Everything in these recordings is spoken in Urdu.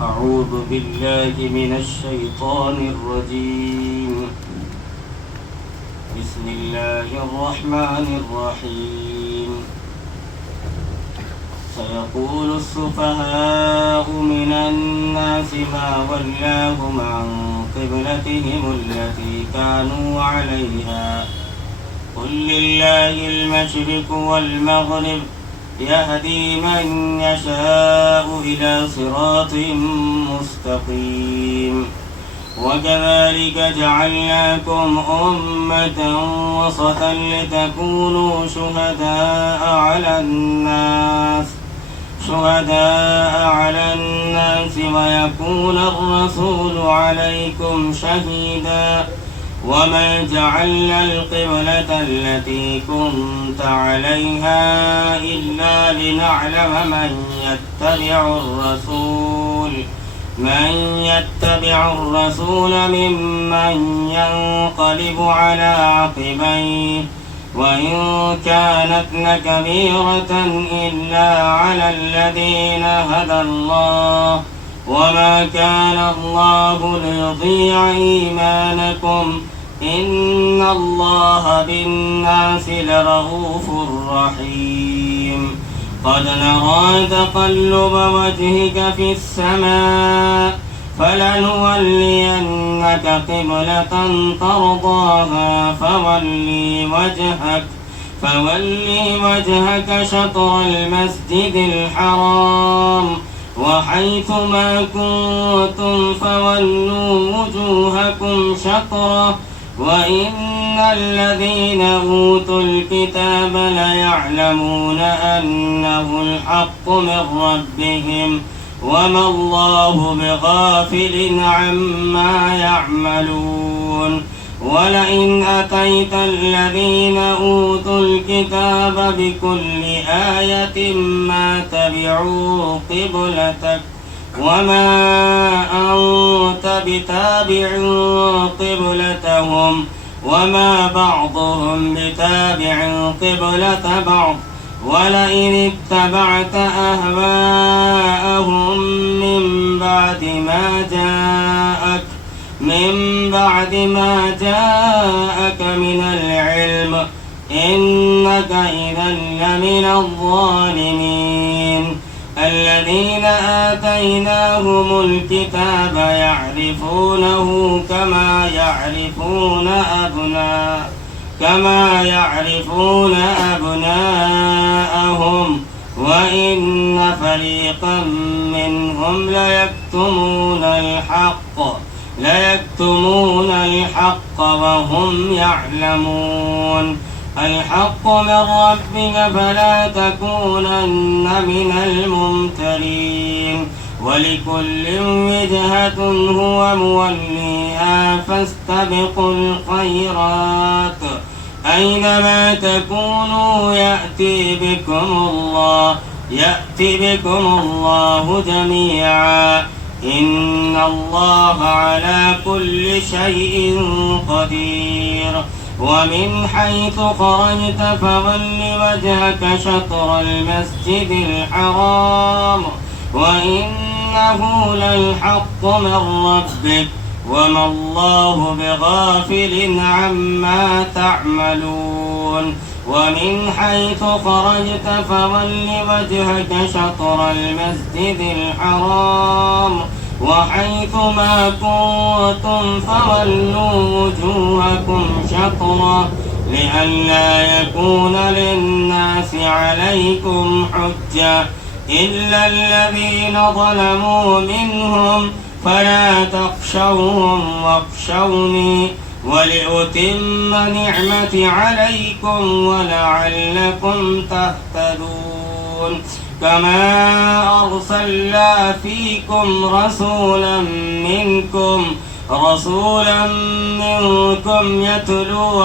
أعوذ بالله من الشيطان الرجيم. بسم الله الرحمن الرحيم. سيقول السفهاء من الناس ما ولاهم عن قبلتهم التي كانوا عليها قل لله المشرق والمغرب يهدي من يشاء إلى صراط مستقيم. وكذلك جعلناكم أمة وسطا لتكونوا شهداء على الناس ويكون الرسول عليكم شهيدا. وما جعلنا القبلة التي كنت عليها إلا لنعلم من يتبع الرسول ممن ينقلب على عقبيه وإن كانت لكبيرة إلا على الذين هدى الله وما كان الله ليضيع إيمانكم إن الله بالناس لرؤوف رحيم. قد نرى تقلب وجهك في السماء فلنولينك قبلة ترضاها فولي وجهك شطر المسجد الحرام وحيث ما كنتم فولوا وجوهكم شطره وإن الذين أوتوا الكتاب ليعلمون أنه الحق من ربهم وما الله بغافل عما يعملون. ولئن أتيت الذين أوتوا الكتاب بكل آية ما تبعوا قبلتك وما أنت بتابع قبلتهم وما بعضهم بتابع قبلة بعض. ولئن اتبعت أهواءهم من بعد ما جاءك من العلم إنك إذا لمن الظالمين. الذين آتيناهم الكتاب يعرفونه كما يعرفون أبناءهم وإن فريقا منهم ليكتمون الحق وهم يعلمون. الحق من ربك فلا تكونن من الممترين. ولكل وجهة هو موليها فاستبقوا الخيرات أينما تكونوا يأتي بكم الله جميعا إن الله على كل شيء قدير. ومن حيث خرجت فول وجهك شطر المسجد الحرام وإنه للحق من ربك وما الله بغافل عما تعملون. ومن حيث خرجت فول وجهك شطر المسجد الحرام وحيث ما كنتم فولوا وجوهكم شطره لئلا يكون للناس عليكم حجة إلا الذين ظلموا منهم فلا تخشوهم واخشوني ولأتم نعمتي عليكم ولعلكم تهتدون. كما أرسلنا فيكم رسولا منكم يتلو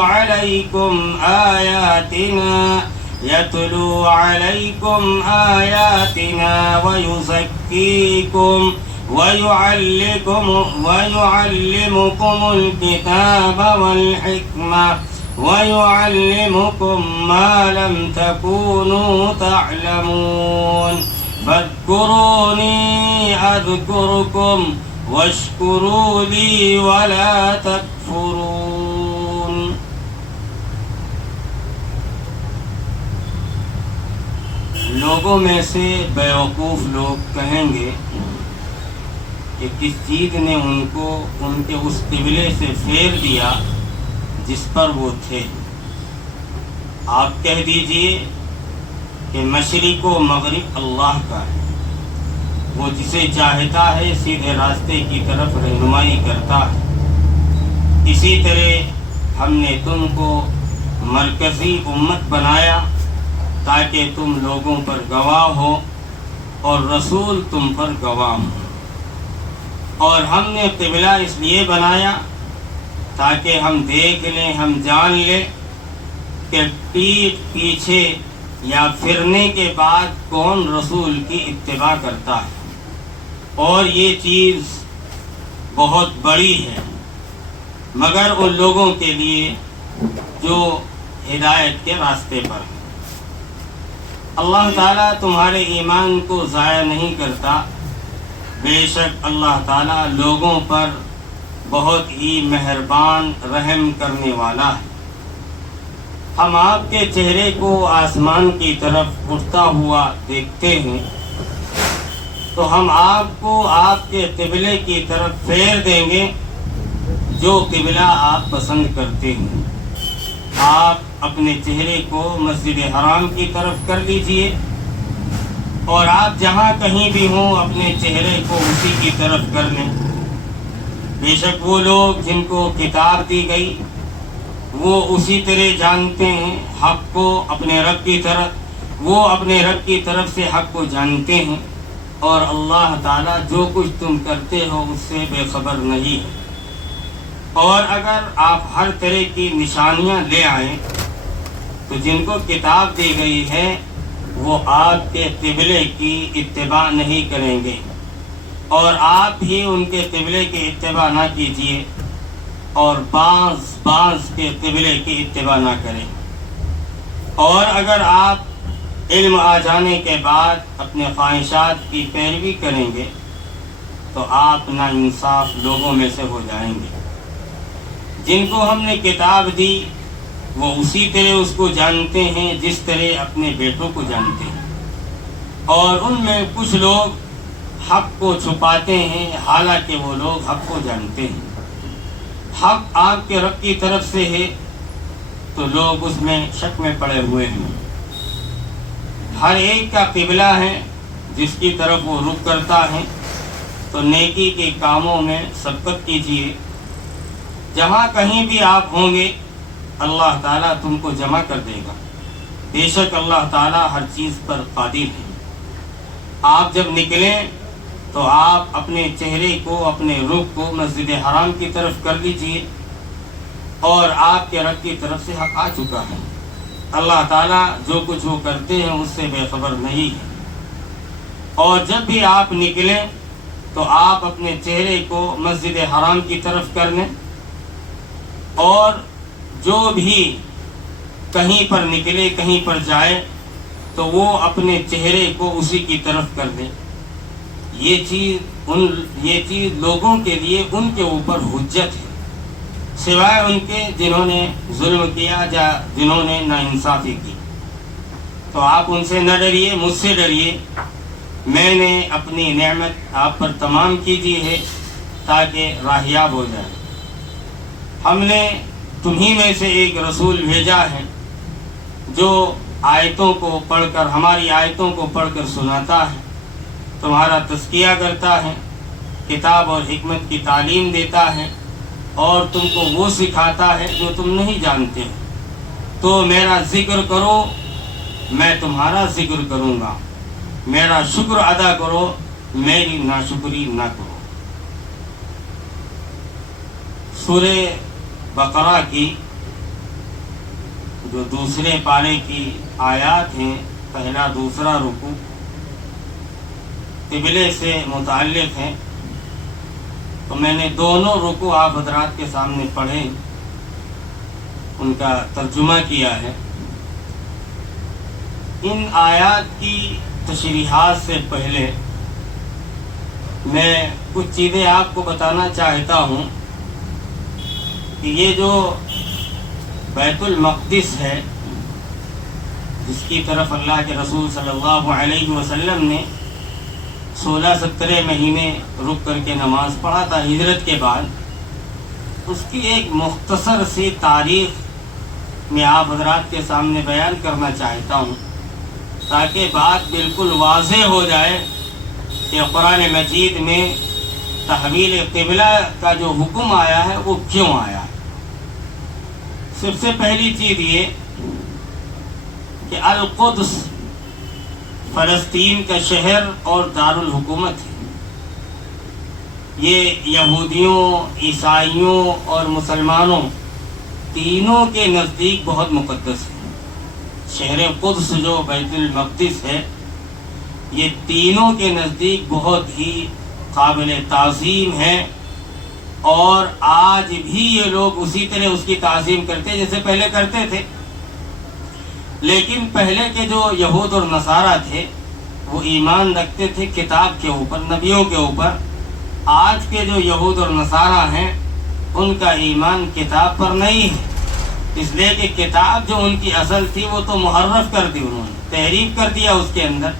عليكم آياتنا ويزكيكم ويعلمكم الكتاب والحكمة ويعلمكم ما لم تكونوا تعلمون فاذکرونی اذکرکم واشکروا لی ولا تکفرون. لوگوں میں سے بیوقوف لوگ کہیں گے کہ کس چیز نے ان کو ان کے اس قبلے سے پھیر دیا جس پر وہ تھے. آپ کہہ دیجئے کہ مشرق و مغرب اللہ کا ہے، وہ جسے چاہتا ہے سیدھے راستے کی طرف رہنمائی کرتا ہے. اسی طرح ہم نے تم کو مرکزی امت بنایا تاکہ تم لوگوں پر گواہ ہو اور رسول تم پر گواہ ہو. اور ہم نے قبلہ اس لیے بنایا تاکہ ہم دیکھ لیں، ہم جان لیں کہ پیٹھ پیچھے یا پھرنے کے بعد کون رسول کی اتباع کرتا ہے. اور یہ چیز بہت بڑی ہے مگر ان لوگوں کے لیے جو ہدایت کے راستے پر ہیں. اللہ تعالیٰ تمہارے ایمان کو ضائع نہیں کرتا. بے شک اللہ تعالیٰ لوگوں پر بہت ہی مہربان رحم کرنے والا ہے. ہم آپ کے چہرے کو آسمان کی طرف اٹھتا ہوا دیکھتے ہیں تو ہم آپ کو آپ کے قبلے کی طرف پھیر دیں گے جو قبلہ آپ پسند کرتے ہیں. آپ اپنے چہرے کو مسجد حرام کی طرف کر لیجئے اور آپ جہاں کہیں بھی ہوں اپنے چہرے کو اسی کی طرف کر لیں. بے شک وہ لوگ جن کو کتاب دی گئی وہ اسی طرح جانتے ہیں حق کو اپنے رب کی طرف، وہ اپنے رب کی طرف سے حق کو جانتے ہیں اور اللہ تعالیٰ جو کچھ تم کرتے ہو اس سے بے خبر نہیں ہے. اور اگر آپ ہر طرح کی نشانیاں لے آئیں تو جن کو کتاب دی گئی ہے وہ آپ کے قبلے کی اتباع نہیں کریں گے اور آپ بھی ان کے قبلے کی اتباع نہ کیجیے اور بعض کے قبلے کی اتباع نہ کریں. اور اگر آپ علم آ جانے کے بعد اپنے خواہشات کی پیروی کریں گے تو آپ ناانصاف لوگوں میں سے ہو جائیں گے. جن کو ہم نے کتاب دی وہ اسی طرح اس کو جانتے ہیں جس طرح اپنے بیٹوں کو جانتے ہیں. اور ان میں کچھ لوگ حق کو چھپاتے ہیں حالانکہ وہ لوگ حق کو جانتے ہیں. حق آپ کے رب کی طرف سے ہے تو لوگ اس میں شک میں پڑے ہوئے ہیں. ہر ایک کا قبلہ ہے جس کی طرف وہ رخ کرتا ہے تو نیکی کے کاموں میں سبقت کیجیے. جہاں کہیں بھی آپ ہوں گے اللہ تعالیٰ تم کو جمع کر دے گا. بے شک اللہ تعالیٰ ہر چیز پر قادر ہے. آپ جب نکلیں تو آپ اپنے چہرے کو اپنے رخ کو مسجد حرام کی طرف کر لیجئے اور آپ کے رب کی طرف سے حق آ چکا ہے. اللہ تعالیٰ جو کچھ وہ کرتے ہیں اس سے بے خبر نہیں ہے. اور جب بھی آپ نکلیں تو آپ اپنے چہرے کو مسجد حرام کی طرف کر لیں اور جو بھی کہیں پر نکلے کہیں پر جائے تو وہ اپنے چہرے کو اسی کی طرف کر دے. یہ چیز لوگوں کے لیے ان کے اوپر حجت ہے سوائے ان کے جنہوں نے ظلم کیا یا جنہوں نے ناانصافی کی. تو آپ ان سے نہ ڈریے، مجھ سے ڈریے. میں نے اپنی نعمت آپ پر تمام کیجی ہے تاکہ راہیاب ہو جائے. ہم نے تمہیں میں سے ایک رسول بھیجا ہے جو آیتوں کو پڑھ کر ہماری آیتوں کو پڑھ کر سناتا ہے، تمہارا تزکیہ کرتا ہے، کتاب اور حکمت کی تعلیم دیتا ہے اور تم کو وہ سکھاتا ہے جو تم نہیں جانتے ہو. تو میرا ذکر کرو میں تمہارا ذکر کروں گا، میرا شکر ادا کرو میری ناشکری نہ کرو. سورہ بقرہ کی جو دوسرے پارے کی آیات ہیں، پہلا دوسرا رکوع قبلے سے متعلق ہیں. تو میں نے دونوں رکوع آپ حضرات کے سامنے پڑھے، ان کا ترجمہ کیا ہے. ان آیات کی تشریحات سے پہلے میں کچھ چیزیں آپ کو بتانا چاہتا ہوں کہ یہ جو بیت المقدس ہے، جس کی طرف اللہ کے رسول صلی اللہ علیہ وسلم نے 16-17 مہینے رک کر کے نماز پڑھا تھا ہجرت کے بعد، اس کی ایک مختصر سی تاریخ میں آپ حضرات کے سامنے بیان کرنا چاہتا ہوں، تاکہ بات بالکل واضح ہو جائے کہ قرآن مجید میں تحویل قبلہ کا جو حکم آیا ہے وہ کیوں آیا ہے۔ سب سے پہلی چیز یہ کہ القدس فلسطین کا شہر اور دارالحکومت ہے۔ یہ یہودیوں، عیسائیوں اور مسلمانوں تینوں کے نزدیک بہت مقدس ہے۔ شہر قدس جو بیت المقدس ہے، یہ تینوں کے نزدیک بہت ہی قابل تعظیم ہے، اور آج بھی یہ لوگ اسی طرح اس کی تعظیم کرتے ہیں جیسے پہلے کرتے تھے۔ لیکن پہلے کے جو یہود اور نصارہ تھے وہ ایمان رکھتے تھے کتاب کے اوپر، نبیوں کے اوپر۔ آج کے جو یہود اور نصارہ ہیں ان کا ایمان کتاب پر نہیں ہے، اس لیے کہ کتاب جو ان کی اصل تھی وہ تو محرف کر دی، انہوں نے تحریف کر دیا اس کے اندر،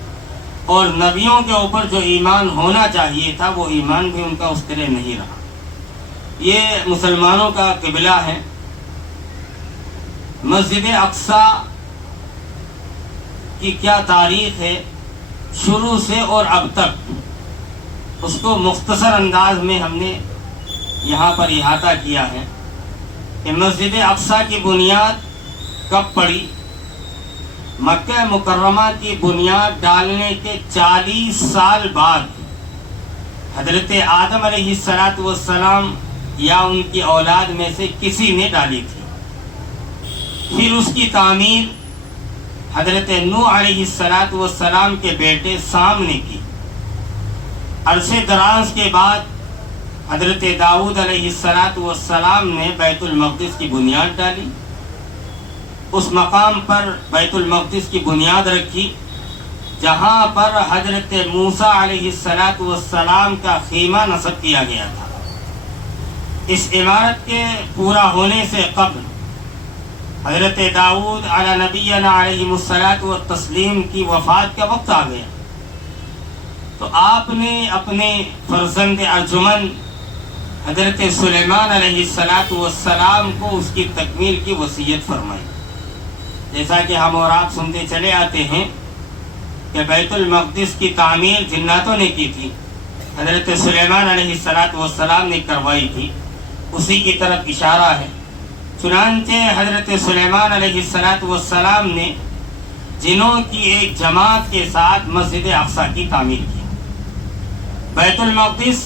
اور نبیوں کے اوپر جو ایمان ہونا چاہیے تھا وہ ایمان بھی ان کا اس طرح نہیں رہا۔ یہ مسلمانوں کا قبلہ ہے۔ مسجد اقصیٰ کی کیا تاریخ ہے شروع سے اور اب تک، اس کو مختصر انداز میں ہم نے یہاں پر احاطہ کیا ہے کہ مسجد اقصیٰ کی بنیاد کب پڑی؟ مکہ مکرمہ کی بنیاد ڈالنے کے 40 سال بعد حضرت آدم علیہ السلام یا ان کی اولاد میں سے کسی نے ڈالی تھی۔ پھر اس کی تعمیر حضرت نوح علیہ السلام کے بیٹے سام نے کی۔ عرصے دراز کے بعد حضرت داؤد علیہ السلام نے بیت المقدس کی بنیاد ڈالی، اس مقام پر بیت المقدس کی بنیاد رکھی جہاں پر حضرت موسیٰ علیہ السلام کا خیمہ نصب کیا گیا تھا۔ اس عمارت کے پورا ہونے سے قبل حضرت داؤد علی نبینا علیہ الصلاۃ والتسلیم کی وفات کا وقت آ گیا، تو آپ نے اپنے فرزند ارجمن حضرت سلیمان علیہ السلام کو اس کی تکمیل کی وصیت فرمائی۔ جیسا کہ ہم اور آپ سنتے چلے آتے ہیں کہ بیت المقدس کی تعمیر جناتوں نے کی تھی، حضرت سلیمان علیہ السلام نے کروائی تھی، اسی کی طرف اشارہ ہے۔ چنانچہ حضرت سلیمان علیہ السلام نے جنوں کی ایک جماعت کے ساتھ مسجد اقصیٰ کی تعمیر کی۔ بیت المقدس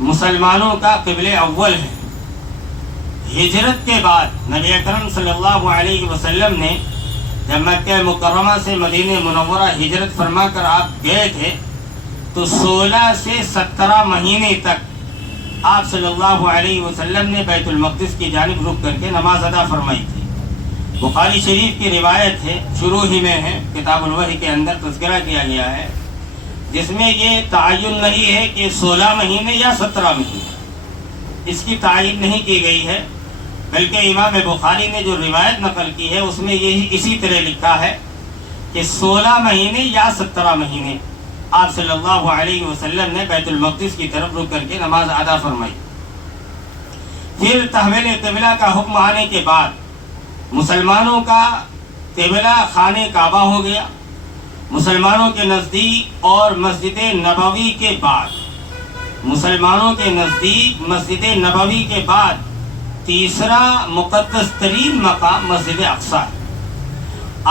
مسلمانوں کا قبلہ اول ہے۔ ہجرت کے بعد نبی اکرم صلی اللہ علیہ وسلم نے جب مکہ مکرمہ سے مدینہ منورہ ہجرت فرما کر آپ گئے تھے تو 16 سے 17 مہینے تک آپ صلی اللہ علیہ وسلم نے بیت المقدس کی جانب رک کر کے نماز ادا فرمائی تھی۔ بخاری شریف کی روایت ہے، شروع ہی میں ہے، کتاب الوحی کے اندر تذکرہ کیا گیا ہے، جس میں یہ تعین نہیں ہے کہ 16 مہینے یا 17 مہینے، اس کی تعین نہیں کی گئی ہے، بلکہ امام بخاری نے جو روایت نقل کی ہے اس میں یہی اسی طرح لکھا ہے کہ 16 مہینے یا 17 مہینے آپ صلی اللہ علیہ وسلم نے بیت المقدس کی طرف رک کر کے نماز ادا فرمائی۔ پھر تحویل قبلہ کا حکم آنے کے بعد مسلمانوں کا قبلہ خانہ کعبہ ہو گیا۔ مسلمانوں کے نزدیک اور مسجد نبوی کے بعد، مسلمانوں کے نزدیک مسجد نبوی کے بعد تیسرا مقدس ترین مقام مسجد اقصیٰ ہے۔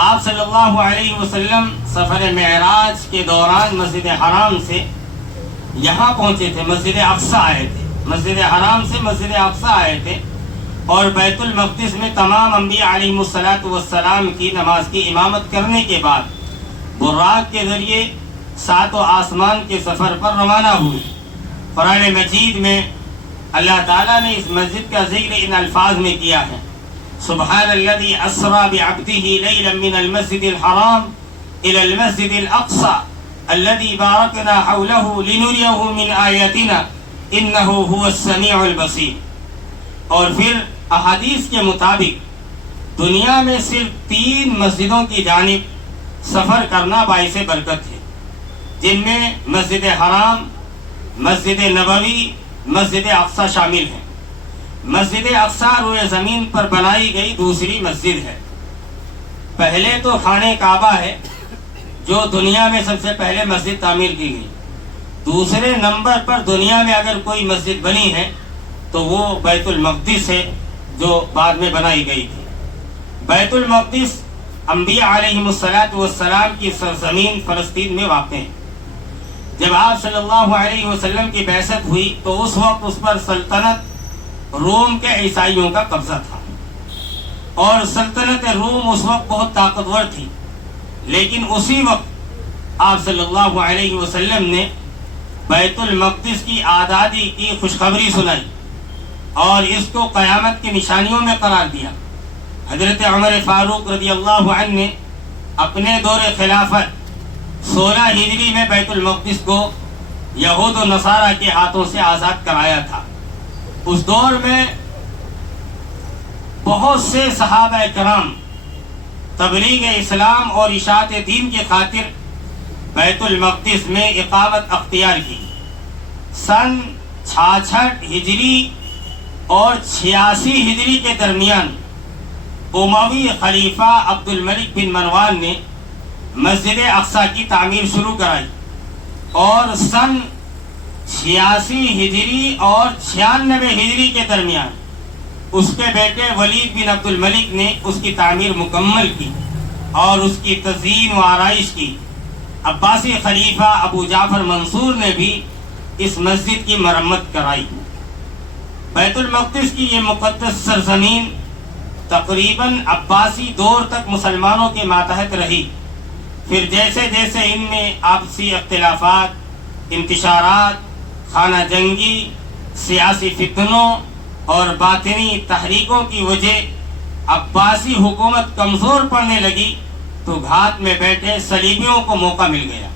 آپ صلی اللہ علیہ وسلم سفر معراج کے دوران مسجد حرام سے یہاں پہنچے تھے، مسجد اقصیٰ آئے تھے، مسجد حرام سے مسجد اقصیٰ آئے تھے، اور بیت المقدس میں تمام انبیاء علیہ السلام کی نماز کی امامت کرنے کے بعد براق کے ذریعے 7 آسمان کے سفر پر روانہ ہوئے۔ قرآن مجید میں اللہ تعالیٰ نے اس مسجد کا ذکر ان الفاظ میں کیا ہے، سبحان الذی اسری بعبدہ لیلا من المسجد الحرام إلى المسجد الأقصى الذي باركنا حوله لنريه من آياتنا إنه هو السميع البصير. اور پھر احادیث کے مطابق دنیا میں صرف 3 مسجدوں کی جانب سفر کرنا باعث برکت ہے، جن میں مسجد حرام، مسجد نبوی، مسجد اقصی شامل ہیں. مسجد اقصی روئے زمین پر بنائی گئی دوسری مسجد ہے. پہلے تو خانہ کعبہ ہے جو دنیا میں سب سے پہلے مسجد تعمیر کی گئی. دوسرے نمبر پر دنیا میں اگر کوئی مسجد بنی ہے تو وہ بیت المقدس ہے جو بعد میں بنائی گئی تھی. بیت المقدس انبیاء علیہم السلام کی سرزمین فلسطین میں واقع ہے. جب آپ صلی اللہ علیہ وسلم کی بعثت ہوئی تو اس وقت اس پر سلطنت روم کے عیسائیوں کا قبضہ تھا، اور سلطنت روم اس وقت بہت طاقتور تھی. لیکن اسی وقت آپ صلی اللہ علیہ وسلم نے بیت المقدس کی آزادی کی خوشخبری سنائی اور اس کو قیامت کی نشانیوں میں قرار دیا. حضرت عمر فاروق رضی اللہ عنہ نے اپنے دور خلافت 16 ہجری میں بیت المقدس کو یہود و نصارہ کے ہاتھوں سے آزاد کرایا تھا. اس دور میں بہت سے صحابہ کرام تبلیغ اسلام اور اشاعت دین کی خاطر بیت المقدس میں اقامت اختیار کی. سن 66 ہجری اور 86 ہجری کے درمیان اموی خلیفہ عبد الملک بن مروان نے مسجد اقصی کی تعمیر شروع کرائی، اور سن 86 ہجری اور 96 ہجری کے درمیان اس کے بیٹے ولید بن عبد الملک نے اس کی تعمیر مکمل کی اور اس کی تزئین و آرائش کی. عباسی خلیفہ ابو جعفر منصور نے بھی اس مسجد کی مرمت کرائی. بیت المقدس کی یہ مقدس سرزمین تقریباً عباسی دور تک مسلمانوں کے ماتحت رہی. پھر جیسے جیسے ان میں آپسی اختلافات، انتشارات، خانہ جنگی، سیاسی فتنوں اور باطنی تحریکوں کی وجہ عباسی حکومت کمزور پڑنے لگی تو گھات میں بیٹھے صلیبیوں کو موقع مل گیا.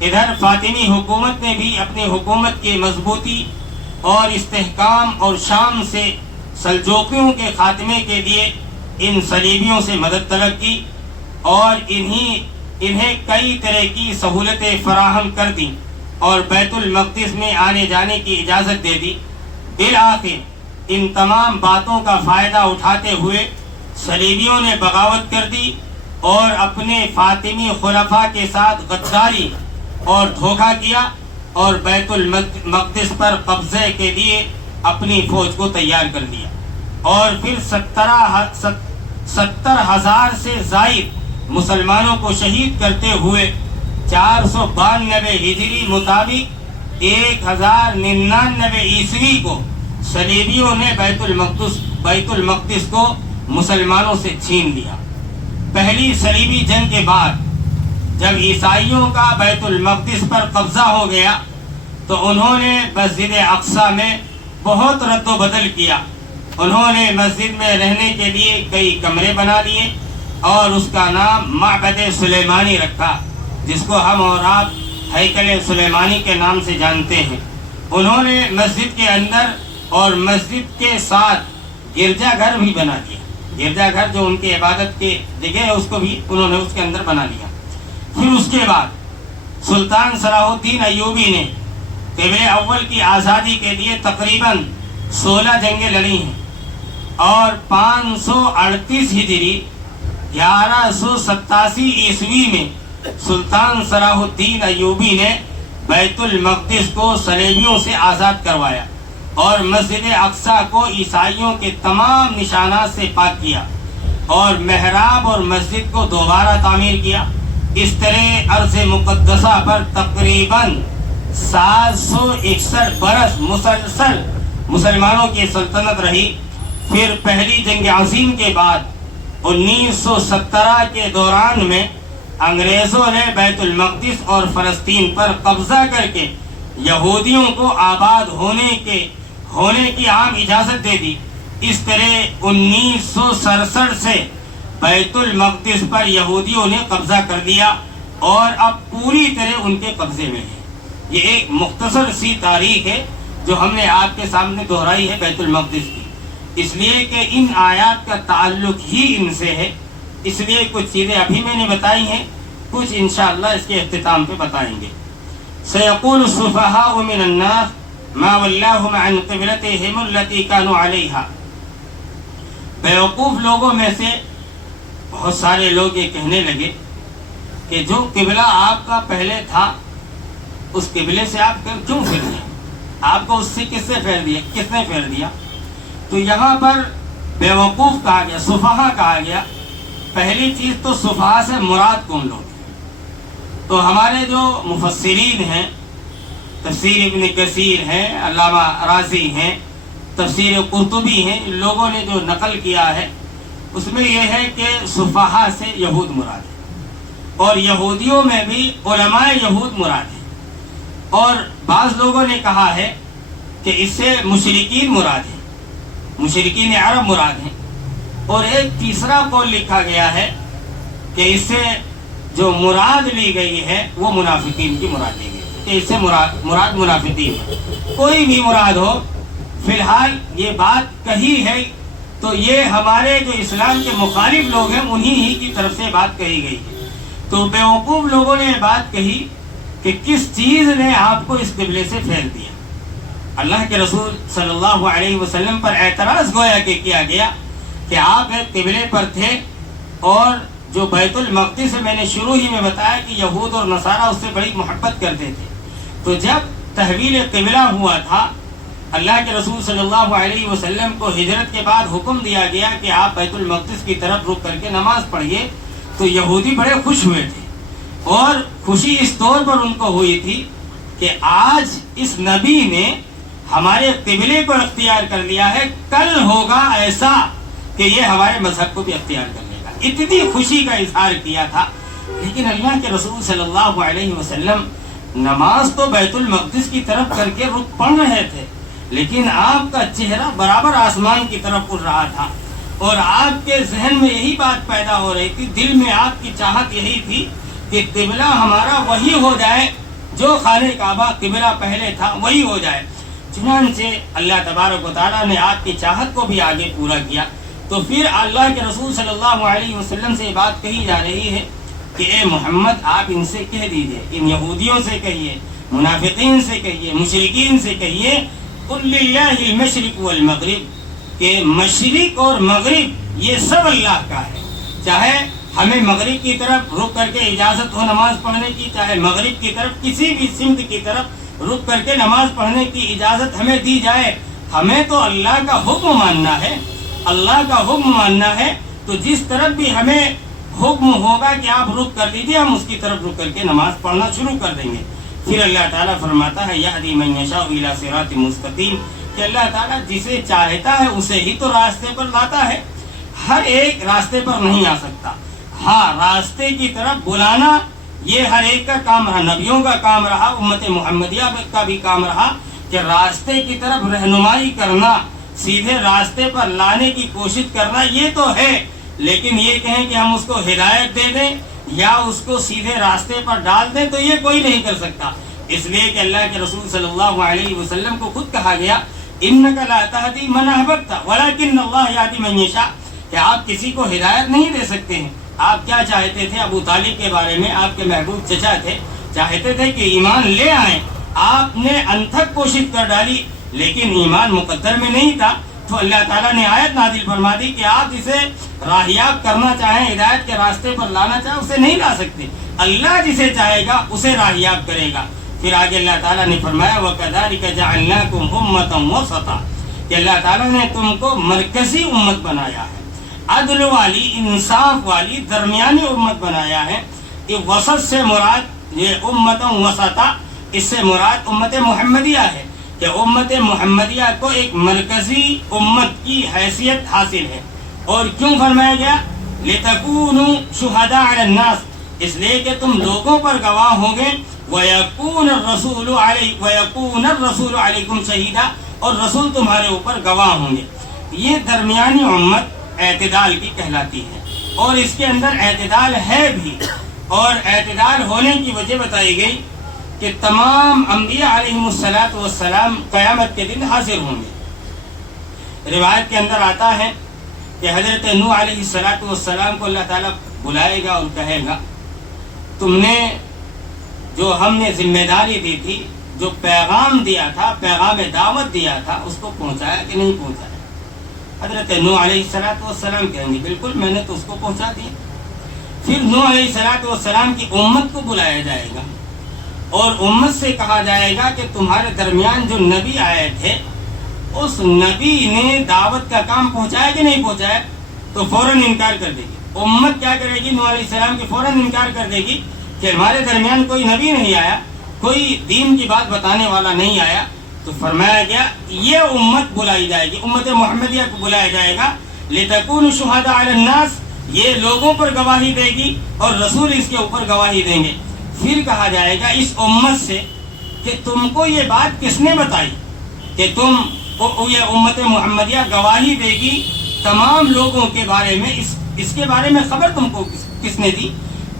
ادھر فاطمی حکومت نے بھی اپنی حکومت کی مضبوطی اور استحکام اور شام سے سلجوقیوں کے خاتمے کے لیے ان صلیبیوں سے مدد طلب کی اور انہیں کئی طرح کی سہولتیں فراہم کر دیں اور بیت المقدس میں آنے جانے کی اجازت دے دی. بالآخر ان تمام باتوں کا فائدہ اٹھاتے ہوئے صلیبیوں نے بغاوت کر دی اور اپنے فاطمی خلفاء کے ساتھ غداری اور دھوکہ کیا اور بیت المقدس پر قبضے کے لیے اپنی فوج کو تیار کر دیا. اور پھر 70,000 سے زائد مسلمانوں کو شہید کرتے ہوئے 492 ہجری مطابق 1099 عیسوی کو صلیبیوں نے بیت المقدس کو مسلمانوں سے چھین لیا. پہلی صلیبی جنگ کے بعد جب عیسائیوں کا بیت المقدس پر قبضہ ہو گیا تو انہوں نے مسجد اقصی میں بہت رد و بدل کیا. انہوں نے مسجد میں رہنے کے لیے کئی کمرے بنا لیے اور اس کا نام معبد سلیمانی رکھا، جس کو ہم اور آپ ہیکل سلیمانی کے نام سے جانتے ہیں. انہوں نے مسجد کے اندر اور مسجد کے ساتھ گرجا گھر بھی بنا دیا. گرجا گھر جو ان کی عبادت کی جگہ ہے اس کو بھی انہوں نے اس کے اندر بنا لیا. پھر اس کے بعد سلطان صلاح الدین ایوبی نے قبل اول کی آزادی کے لیے تقریباً 16 جنگیں لڑی ہیں اور 538 ہجری 1187 عیسوی میں سلطان صلاح الدین ایوبی نے بیت المقدس کو صلیبیوں سے آزاد کروایا اور مسجد اقصی کو عیسائیوں کے تمام نشانات سے پاک کیا اور محراب اور مسجد کو دوبارہ تعمیر کیا. اس طرح ارض مقدسہ پر تقریباً 761 برس مسلسل مسلمانوں کی سلطنت رہی. پھر پہلی جنگ عظیم کے بعد 1917 کے دوران میں انگریزوں نے بیت المقدس اور فلسطین پر قبضہ کر کے یہودیوں کو آباد ہونے کی عام اجازت دے دی. اس طرح 1967 سے بیت المقدس پر یہودیوں نے قبضہ کر لیا اور اب پوری طرح ان کے قبضے میں ہے۔ یہ ایک مختصر سی تاریخ ہے جو ہم نے آپ کے سامنے دہرائی ہے بیت المقدس کی، اس لیے کہ ان آیات کا تعلق ہی ان سے ہے، اس لیے کچھ چیزیں ابھی میں نے بتائی ہیں، کچھ انشاءاللہ اس کے اختتام پہ بتائیں گے۔ سيقول السفهاء من الناس ما ولاهم عن قبلتهم التي كانوا عليها، بیوقوف لوگوں میں سے بہت سارے لوگ یہ کہنے لگے کہ جو قبلہ آپ کا پہلے تھا اس قبلے سے آپ کیوں پھر گئے، آپ کو اس سے کس نے پھیر دیا؟ تو یہاں پر بیوقوف کہا گیا، سفہا کہا گیا۔ پہلی چیز تو سفہا سے مراد کون لوگ ہیں؟ تو ہمارے جو مفسرین ہیں، تفسیر ابن کثیر ہیں، علامہ رازی ہیں، تفسیر قرطبی ہیں، ان لوگوں نے جو نقل کیا ہے اس میں یہ ہے کہ سفہا سے یہود مراد ہے، اور یہودیوں میں بھی علماء یہود مراد ہیں، اور بعض لوگوں نے کہا ہے کہ اس سے مشرکین مراد ہیں، مشرکین عرب مراد ہیں، اور ایک تیسرا قول لکھا گیا ہے کہ اس سے جو مراد لی گئی ہے وہ منافقین کی مراد لی گئی ہے، کہ اس سے مراد منافقین ہے۔ کوئی بھی مراد ہو، فی الحال یہ بات کہی ہے تو یہ ہمارے جو اسلام کے مخالف لوگ ہیں انہی ہی کی طرف سے بات کہی گئی ہے۔ تو بیوقوف لوگوں نے یہ بات کہی کہ کس چیز نے آپ کو اس قبلے سے پھیر دیا؟ اللہ کے رسول صلی اللہ علیہ وسلم پر اعتراض گویا کہ کیا گیا کہ آپ ایک قبلے پر تھے، اور جو بیت المقدس سے میں نے شروع ہی میں بتایا کہ یہود اور نصارہ اس سے بڑی محبت کرتے تھے، تو جب تحویل قبلہ ہوا تھا اللہ کے رسول صلی اللہ علیہ وسلم کو ہجرت کے بعد حکم دیا گیا کہ آپ بیت المقدس کی طرف رک کر کے نماز پڑھیے، تو یہودی بڑے خوش ہوئے تھے، اور خوشی اس طور پر ان کو ہوئی تھی کہ آج اس نبی نے ہمارے قبلے کو اختیار کر لیا ہے، کل ہوگا ایسا کہ یہ ہمارے مذہب کو بھی اختیار کر لے گا۔ اتنی خوشی کا اظہار کیا تھا، لیکن اللہ کے رسول صلی اللہ علیہ وسلم نماز تو بیت المقدس کی طرف کر کے رک پڑھ رہے تھے، لیکن آپ کا چہرہ برابر آسمان کی طرف اڑ رہا تھا، اور آپ کے ذہن میں یہی بات پیدا ہو رہی تھی، دل میں آپ کی چاہت یہی تھی کہ قبلہ ہمارا وہی ہو جائے جو خانہ کعبہ قبلہ پہلے تھا، وہی ہو جائے۔ چنانچہ اللہ تبارک و تعالیٰ نے آپ کی چاہت کو بھی آگے پورا کیا۔ تو پھر اللہ کے رسول صلی اللہ علیہ وسلم سے یہ بات کہی جا رہی ہے کہ اے محمد آپ ان سے کہہ دیجئے، ان یہودیوں سے کہیے، منافقین سے کہیے، مشرکین سے کہیے، قل للہ المشرق والمغرب، کہ مشرق اور مغرب یہ سب اللہ کا ہے، چاہے ہمیں مغرب کی طرف رک کر کے اجازت ہو نماز پڑھنے کی، چاہے مغرب کی طرف کسی بھی سمت کی طرف رک کر کے نماز پڑھنے کی اجازت ہمیں دی جائے، ہمیں تو اللہ کا حکم ماننا ہے، اللہ کا حکم ماننا ہے، تو جس طرف بھی ہمیں حکم ہوگا کہ آپ رک کر لیجیے، ہم اس کی طرف رک کر کے نماز پڑھنا شروع کر دیں گے۔ پھر اللہ تعالیٰ فرماتا ہے یہدی من یشاء الی صراط مستقیم، کہ اللہ تعالیٰ جسے چاہتا ہے اسے ہی تو راستے پر لاتا ہے، ہر ایک راستے پر نہیں آ سکتا۔ ہاں، راستے کی طرف بلانا یہ ہر ایک کا کام رہا، نبیوں کا کام رہا، امت محمدیہ کا بھی کام رہا کہ راستے کی طرف رہنمائی کرنا، سیدھے راستے پر لانے کی کوشش کرنا، یہ تو ہے، لیکن یہ کہیں کہ ہم اس کو ہدایت دے دیں یا اس کو سیدھے راستے پر ڈال دیں تو یہ کوئی نہیں کر سکتا۔ اس لیے کہ اللہ کے رسول صلی اللہ علیہ وسلم کو خود کہا گیا انک لا تہدی من احببت ولکن اللہ یہدی من یشاء، کہ آپ کسی کو ہدایت نہیں دے سکتے ہیں۔ آپ کیا چاہتے تھے ابو طالب کے بارے میں؟ آپ کے محبوب چچا تھے، چاہتے تھے کہ ایمان لے آئیں، آپ نے انتھک کوشش کر ڈالی لیکن ایمان مقدر میں نہیں تھا، تو اللہ تعالیٰ نے آیت نازل فرما دی کہ آپ اسے راہیاب کرنا چاہیں، ہدایت کے راستے پر لانا چاہیں، اسے نہیں لا سکتے، اللہ جسے چاہے گا اسے راہیاب کرے گا۔ پھر آگے اللہ تعالیٰ نے فرمایا وَكَذَلِكَ جَعَلْنَاكُمْ أُمَّةً وَسَطًا، کہ اللہ تعالیٰ نے تم کو مرکزی امت بنایا ہے، عدل والی، انصاف والی، درمیانی امت بنایا ہے۔ یہ وسط سے مراد یہ امت وسطا، اس سے مراد امت محمدیہ ہے، کہ امت محمدیہ کو ایک مرکزی امت کی حیثیت حاصل ہے۔ اور کیوں فرمایا گیا؟ لِتَكُونُوا شُهَدَاءَ عَلَى النَّاسِ، اس لیے کہ تم لوگوں پر گواہ ہوں گے، وَيَكُونَ الرَّسُولُ عَلَيْكُمْ شَهِيدًا، اور رسول تمہارے اوپر گواہ ہوں گے۔ یہ درمیانی امت اعتدال کی کہلاتی ہے۔ اور اس کے اندر اعتدال ہے بھی، اور اعتدال ہونے کی وجہ بتائی گئی کہ تمام انبیاء علیہم الصلاۃ والسلام قیامت کے دن حاضر ہوں گے۔ روایت کے اندر آتا ہے کہ حضرت نوح علیہ الصلاۃ والسلام کو اللہ تعالیٰ بلائے گا اور کہے گا تم نے جو ہم نے ذمہ داری دی تھی، جو پیغام دیا تھا، پیغام دعوت دیا تھا، اس کو پہنچایا کہ نہیں پہنچایا؟ حضرت نوح علیہ الصلاۃ والسلام کہیں گے بالکل میں نے تو اس کو پہنچا دیا۔ پھر نوح علیہ الصلاۃ والسلام کی امت کو بلایا جائے گا اور امت سے کہا جائے گا کہ تمہارے درمیان جو نبی آئے تھے اس نبی نے دعوت کا کام پہنچایا کہ نہیں پہنچایا؟ تو فوراً انکار کر دے گی۔ امت کیا کرے گی؟ نوح علیہ السلام کی فوراً انکار کر دے گی کہ ہمارے درمیان کوئی نبی نہیں آیا، کوئی دین کی بات بتانے والا نہیں آیا۔ تو فرمایا گیا یہ امت بلائی جائے گی، امت محمدیہ کو بلایا جائے گا، لِتَكُونُوا شُهَدَاءَ عَلَى النَّاسِ، یہ لوگوں پر گواہی دے گی اور رسول اس کے اوپر گواہی دیں گے۔ پھر کہا جائے گا اس امت سے کہ تم کو یہ بات کس نے بتائی کہ تم یہ امت محمدیہ گواہی دے گی تمام لوگوں کے بارے میں، اس کے بارے میں خبر تم کو کس نے دی؟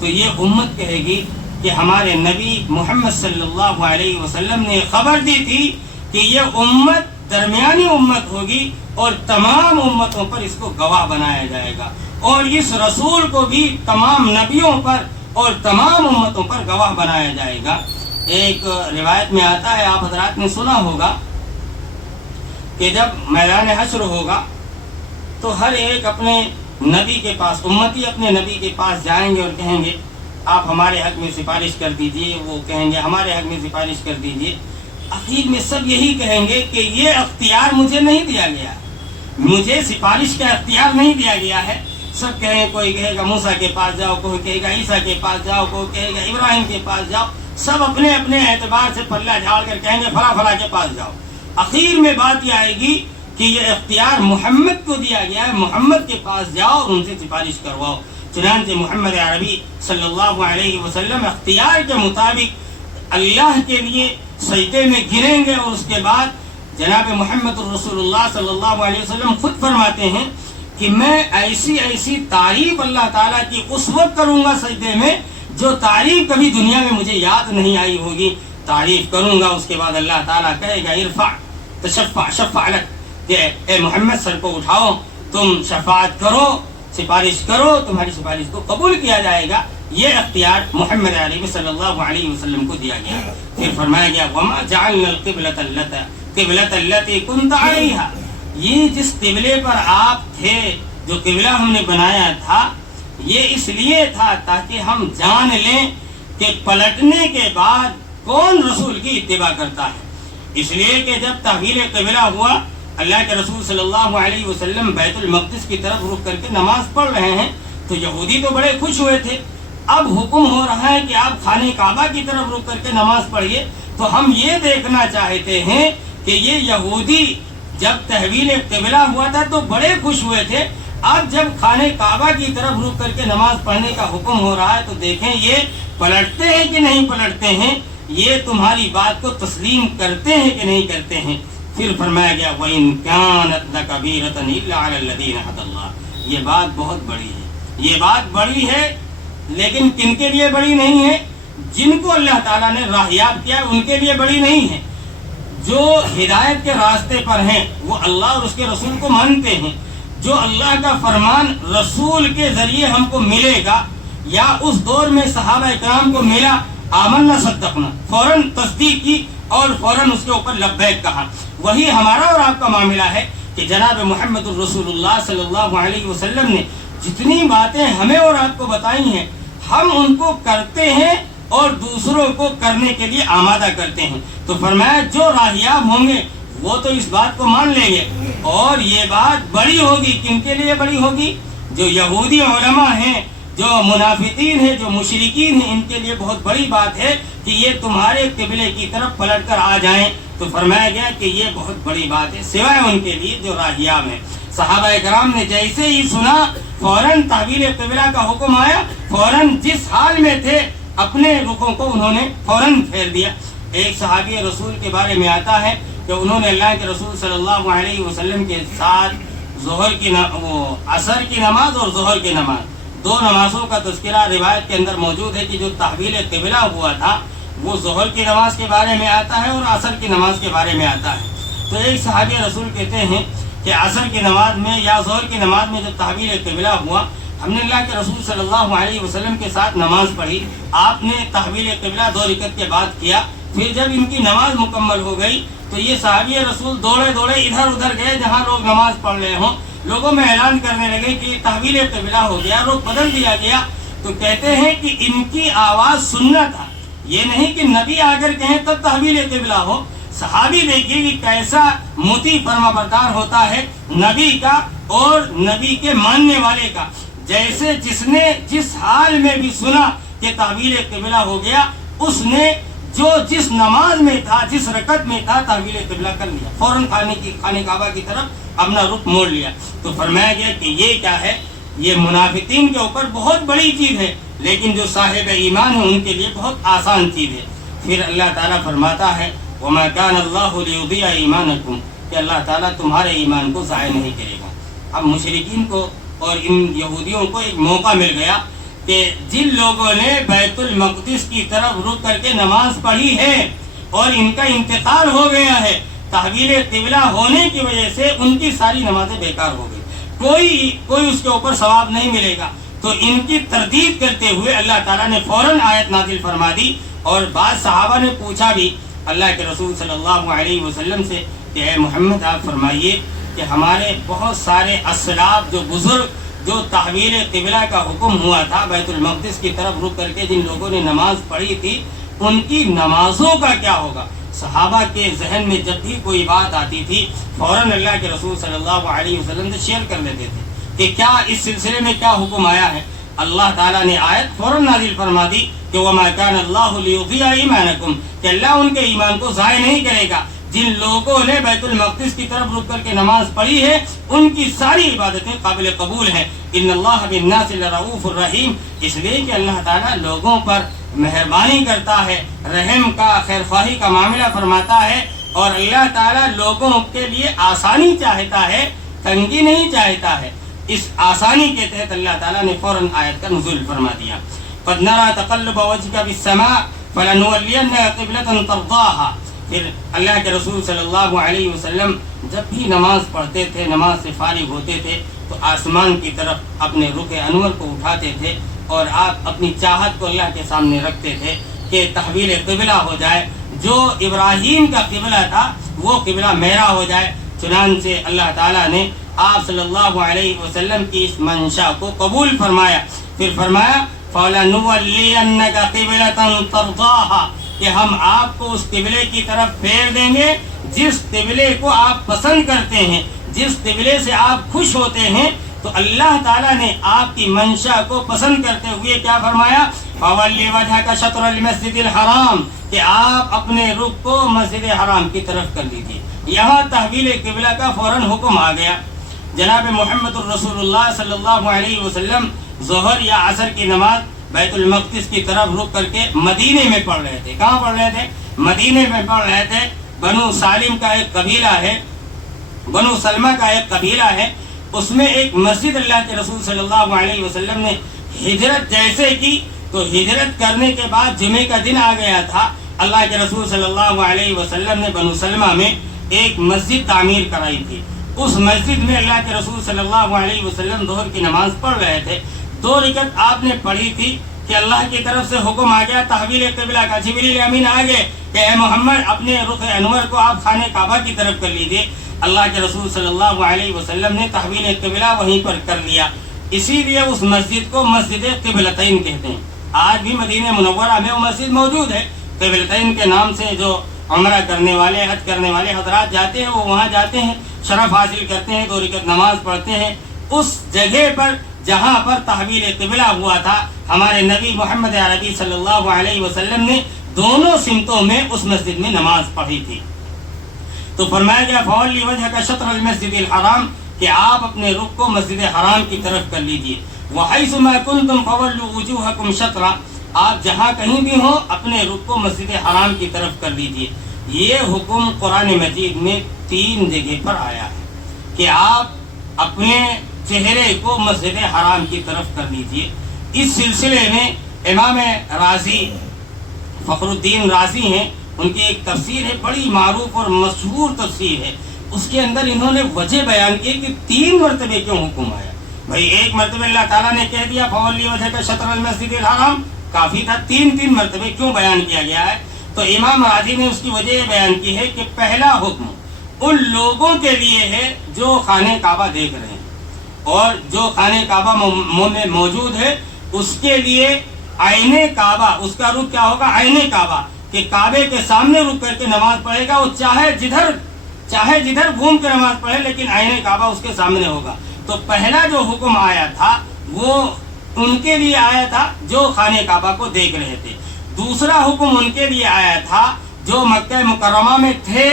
تو یہ امت کہے گی کہ ہمارے نبی محمد صلی اللہ علیہ وسلم نے خبر دی تھی کہ یہ امت درمیانی امت ہوگی اور تمام امتوں پر اس کو گواہ بنایا جائے گا، اور اس رسول کو بھی تمام نبیوں پر اور تمام امتوں پر گواہ بنایا جائے گا۔ ایک روایت میں آتا ہے، آپ حضرات نے سنا ہوگا کہ جب میدان حشر ہوگا تو ہر ایک اپنے نبی کے پاس، امتی اپنے نبی کے پاس جائیں گے اور کہیں گے آپ ہمارے حق میں سفارش کر دیجئے، وہ کہیں گے ہمارے حق میں سفارش کر دیجئے۔ آخر میں سب یہی کہیں گے کہ یہ اختیار مجھے نہیں دیا گیا، مجھے سفارش کا اختیار نہیں دیا گیا ہے۔ سب کہیں، کوئی کہے گا موسیٰ کے پاس جاؤ، کوئی کہے گا عیسیٰ کے پاس جاؤ، کوئی کہے گا ابراہیم کے پاس جاؤ، سب اپنے اپنے اعتبار سے پلہ جھاڑ کر کہیں گے فلاں فلاں کے پاس جاؤ۔ اخیر میں بات یہ آئے گی کہ یہ اختیار محمد کو دیا گیا ہے، محمد کے پاس جاؤ اور ان سے سفارش کرواؤ۔ چنانچہ محمد عربی صلی اللہ علیہ وسلم اختیار کے مطابق اللہ کے لیے سجدے میں گریں گے، اور اس کے بعد جناب محمد الرسول اللہ صلی اللہ علیہ وسلم خود فرماتے ہیں کہ میں ایسی ایسی تعریف اللہ تعالیٰ کی اس وقت کروں گا سجدے میں جو تعریف کبھی دنیا میں مجھے یاد نہیں آئی ہوگی، تعریف کروں گا۔ اس کے بعد اللہ تعالیٰ کہے گا ارفع تشفع شفع لک، کہ اے محمد سر کو اٹھاؤ، تم شفاعت کرو، سفارش کرو، تمہاری سفارش کو قبول کیا جائے گا۔ یہ اختیار محمد عربی صلی اللہ علیہ وسلم کو دیا گیا۔ پھر فرمایا گیا وما جعلنا القبلة التي كنت عليها، یہ جس قبلے پر آپ تھے، جو قبلہ ہم نے بنایا تھا، یہ اس لیے تھا تاکہ ہم جان لیں کہ پلٹنے کے بعد کون رسول کی اتباع کرتا ہے۔ اس لیے کہ جب تحویل قبلہ ہوا، اللہ کے رسول صلی اللہ علیہ وسلم بیت المقدس کی طرف رخ کر کے نماز پڑھ رہے ہیں تو یہودی تو بڑے خوش ہوئے تھے۔ اب حکم ہو رہا ہے کہ آپ خانہ کعبہ کی طرف رخ کر کے نماز پڑھیے، تو ہم یہ دیکھنا چاہتے ہیں کہ یہ یہودی جب تحویل قبلہ ہوا تھا تو بڑے خوش ہوئے تھے، اب جب خانہ کعبہ کی طرف رخ کر کے نماز پڑھنے کا حکم ہو رہا ہے تو دیکھیں یہ پلٹتے ہیں کہ نہیں پلٹتے ہیں، یہ تمہاری بات کو تسلیم کرتے ہیں کہ نہیں کرتے ہیں۔ پھر فرمایا گیا وَإِن كَانَتْ لَكَبِيرَةً إِلَّا عَلَى الَّذِينَ هَدَى اللَّهُ، یہ بات بہت بڑی ہے، یہ بات بڑی ہے، لیکن کن کے لیے بڑی نہیں ہے؟ جن کو اللہ تعالیٰ نے راہیاب کیا ان کے لیے بڑی نہیں ہے۔ جو ہدایت کے راستے پر ہیں وہ اللہ اور اس کے رسول کو مانتے ہیں، جو اللہ کا فرمان رسول کے ذریعے ہم کو ملے گا یا اس دور میں صحابہ اکرام کو ملا، آمنا صدقنا، فوراً تصدیق کی اور فوراً اس کے اوپر لبیک کہا۔ وہی ہمارا اور آپ کا معاملہ ہے کہ جناب محمد الرسول اللہ صلی اللہ علیہ وسلم نے جتنی باتیں ہمیں اور آپ کو بتائی ہیں ہم ان کو کرتے ہیں اور دوسروں کو کرنے کے لیے آمادہ کرتے ہیں۔ تو فرمایا جو راہیاب ہوں گے وہ تو اس بات کو مان لیں گے، اور یہ بات بڑی ہوگی، کن کے لیے بڑی ہوگی؟ جو یہودی علماء ہیں، جو منافقین ہیں، جو مشرکین ہیں، ان کے لیے بہت بڑی بات ہے کہ یہ تمہارے قبلے کی طرف پلٹ کر آ جائیں۔ تو فرمایا گیا کہ یہ بہت بڑی بات ہے سوائے ان کے لیے جو راہیاب ہیں۔ صحابہ کرام نے جیسے ہی سنا فوراً تحویل قبلہ کا حکم آیا، فوراً جس حال میں تھے اپنے رخوں کو انہوں نے فوراً پھیر دیا۔ ایک صحابی رسول کے بارے میں آتا ہے کہ انہوں نے اللہ کے رسول صلی اللہ علیہ وسلم کے ساتھ عصر کی نماز اور ظہر کی نماز دو نمازوں کا تذکرہ روایت کے اندر موجود ہے کہ جو تحویل قبلہ ہوا تھا وہ ظہر کی نماز کے بارے میں آتا ہے اور عصر کی نماز کے بارے میں آتا ہے۔ تو ایک صحابی رسول کہتے ہیں کہ عصر کی نماز میں یا ظہر کی نماز میں جب تحویل قبلہ ہوا، ہم نے اللہ کے رسول صلی اللہ علیہ وسلم کے ساتھ نماز پڑھی، آپ نے تحویل قبلہ 2 رکعت کے بعد کیا، پھر جب ان کی نماز مکمل ہو گئی تو یہ صحابی رسول دوڑے ادھر ادھر گئے جہاں لوگ نماز پڑھ رہے ہوں، لوگوں میں اعلان کرنے لگے کہ تحویل قبلہ ہو گیا، رخ بدل دیا گیا۔ تو کہتے ہیں کہ ان کی آواز سننا تھا، یہ نہیں کہ نبی آ کر کہیں تب تحویل قبلہ ہو۔ صحابی دیکھیے کہ کیسا مطیع فرما بردار ہوتا ہے نبی کا اور نبی کے ماننے والے کا، جیسے جس نے جس حال میں بھی سنا کہ تحویل قبلہ ہو گیا، اس نے جو جس نماز میں تھا، جس رکعت میں تھا، تحویل قبلہ کر لیا، فوراً خانہ کعبہ کی طرف اپنا رخ موڑ لیا۔ تو فرمایا گیا کہ یہ کیا ہے، یہ منافقین کے اوپر بہت بڑی چیز ہے، لیکن جو صاحب ایمان ہے ان کے لیے بہت آسان چیز ہے۔ پھر اللہ تعالیٰ فرماتا ہے وَمَا كَانَ اللَّهُ لِيُضِيعَ ایمانکم، کہ اللہ تعالیٰ تمہارے ایمان کو ضائع نہیں کرے گا۔ اب مشرکین کو اور ان یہودیوں کو ایک موقع مل گیا کہ جن لوگوں نے بیت المقدس کی طرف رک کر کے نماز پڑھی ہے اور ان کا انتقال ہو گیا ہے، تحویل قبلہ ہونے کی وجہ سے ان کی ساری نمازیں بیکار ہو گئی، کوئی اس کے اوپر ثواب نہیں ملے گا۔ تو ان کی تردید کرتے ہوئے اللہ تعالیٰ نے فوراً آیت نازل فرما دی، اور بعض صحابہ نے پوچھا بھی اللہ کے رسول صلی اللہ علیہ وسلم سے کہ اے محمد آپ فرمائیے کہ ہمارے بہت سارے اسلاف جو بزرگ جو تحویل قبلہ کا حکم ہوا تھا بیت المقدس کی طرف رک کر کے جن لوگوں نے نماز پڑھی تھی، ان کی نمازوں کا کیا ہوگا؟ صحابہ کے ذہن میں جب بھی کوئی بات آتی تھی فوراً اللہ کے رسول صلی اللہ علیہ وسلم سے شیئر کر لیتے تھے کہ کیا اس سلسلے میں کیا حکم آیا ہے۔ اللہ تعالیٰ نے آیت فوراً نازل فرما دی کہ وَمَا كَانَ اللَّهُ لِيُضِيعَ ایمانکم، کہ اللہ ان کے ایمان کو ضائع نہیں کرے گا۔ جن لوگوں نے بیت المقدس کی طرف رک کر کے نماز پڑھی ہے ان کی ساری عبادتیں قابل قبول ہیں۔ ان اللہ بالناس لرؤوف الرحیم، اس لیے کہ اللہ تعالیٰ لوگوں پر مہربانی کرتا ہے، رحم کا خیر خواہی کا معاملہ فرماتا ہے، اور اللہ تعالیٰ لوگوں کے لیے آسانی چاہتا ہے، تنگی نہیں چاہتا ہے۔ اس آسانی کے تحت اللہ تعالیٰ نے فوراً آیت کا نزول فرما دیا۔ قد نرى تقلب وجهك بالسماء فلنولينك قبلة ترضاها۔ پھر اللہ کے رسول صلی اللہ علیہ وسلم جب بھی نماز پڑھتے تھے، نماز سے فارغ ہوتے تھے تو آسمان کی طرف اپنے رخ انور کو اٹھاتے تھے اور آپ اپنی چاہت کو اللہ کے سامنے رکھتے تھے کہ تحویل قبلہ ہو جائے، جو ابراہیم کا قبلہ تھا وہ قبلہ میرا ہو جائے۔ چنانچہ اللہ تعالیٰ نے آپ صلی اللہ علیہ وسلم کی اس منشا کو قبول فرمایا۔ پھر فرمایا فَلَنُوَلِّيَنَّكَ قِبْلَةً تَرْضَاهَا، کہ ہم آپ کو اس قبلے کی طرف پھیر دیں گے جس قبلے کو آپ پسند کرتے ہیں، جس قبلے سے آپ خوش ہوتے ہیں۔ تو اللہ تعالیٰ نے آپ کی منشا کو پسند کرتے ہوئے کیا فرمایا؟ فَوَلِّ وَجْهَكَ شَطْرَ الْمَسْجِدِ الْحَرَامِ، کہ آپ اپنے رخ کو مسجد حرام کی طرف کر لیجیے۔ یہاں تحویل قبلہ کا فوراً حکم آ گیا۔ جناب محمد الرسول اللہ صلی اللہ علیہ وسلم ظہر یا عصر کی نماز بیت المقدس کی طرف رک کر کے مدینے میں پڑھ رہے تھے۔ کہاں پڑھ رہے تھے؟ مدینے میں پڑھ رہے تھے۔ بنو سالم کا ایک قبیلہ ہے، بنو سلمہ کا ایک قبیلہ ہے، اس میں ایک مسجد اللہ کے رسول صلی اللہ علیہ وسلم نے ہجرت جیسے کی تو ہجرت کرنے کے بعد جمعے کا دن آ گیا تھا، اللہ کے رسول صلی اللہ علیہ وسلم نے بنو سلمہ میں ایک مسجد تعمیر کرائی تھی۔ اس مسجد میں اللہ کے رسول صلی اللہ علیہ وسلم ظہر کی نماز پڑھ رہے تھے۔ 2 رکعت آپ نے پڑھی تھی کہ اللہ کی طرف سے حکم آ گیا تحویل قبلہ کا۔ جبریل امین آ گئے کہ اے محمد اپنے رخ انور کو آپ خانہ کعبہ کی طرف کر لیجیے۔ اللہ کے رسول صلی اللہ علیہ وسلم نے تحویل قبلہ وہیں پر کر لیا۔ اسی لیے اس مسجد کو مسجد قبلتین کہتے ہیں۔ آج بھی مدینہ منورہ میں وہ مسجد موجود ہے۔ قبلتین کے نام سے جو عمرہ کرنے والے، حج کرنے والے حضرات جاتے ہیں وہ وہاں جاتے ہیں، شرف حاصل کرتے ہیں، 2 رکعت نماز پڑھتے ہیں۔ اس جگہ پر جہاں پر تحویل قبلہ ہوا تھا، ہمارے نبی محمد عربی صلی اللہ علیہ وسلم نے دونوں سمتوں میں اس مسجد میں نماز پڑھی تھی۔ تو فرمایا گیا فَوَلِّ وَجْهَكَ شَطْرَ الْمَسْجِدِ الْحَرَامِ، کہ آپ اپنے رخ کو مسجد حرام کی طرف کر لیجئے۔ وَحَيْثُ مَا كُنْتُمْ فَوَلُّوا وُجُوهَكُمْ شَطْرًا، آپ جہاں کہیں بھی ہوں اپنے رخ کو مسجد حرام کی طرف کر لیجئے۔ یہ حکم قرآن مجید میں 3 جگہ پر آیا ہے کہ آپ اپنے چہرے کو مسجد حرام کی طرف کر لیجئے۔ اس سلسلے میں امام رازی فخر الدین رازی ہیں، ان کی ایک تفسیر ہے، بڑی معروف اور مشہور تفسیر ہے، اس کے اندر انہوں نے وجہ بیان کی کہ 3 مرتبے کیوں حکم آیا۔ بھائی ایک مرتبہ اللہ تعالیٰ نے کہہ دیا فولی وجہ کا شطر المسجد الحرام، کافی تھا، 3 مرتبے کیوں بیان کیا گیا ہے؟ تو امام راضی نے اس کی وجہ یہ بیان کی ہے کہ پہلا حکم ان لوگوں کے لیے ہے جو خانہ کعبہ دیکھ رہے ہیں، اور جو خانہ کعبہ میں موجود ہے اس کے لیے عین کعبہ، اس کا رخ کیا ہوگا؟ عین کعبہ، کہ کعبے کے سامنے رک کر کے نماز پڑھے گا، وہ چاہے جدھر گھوم کے نماز پڑھے، لیکن عین کعبہ اس کے سامنے ہوگا۔ تو پہلا جو حکم آیا تھا وہ ان کے لیے آیا تھا جو خانہ کعبہ کو دیکھ رہے تھے۔ دوسرا حکم ان کے لیے آیا تھا جو مکہ مکرمہ میں تھے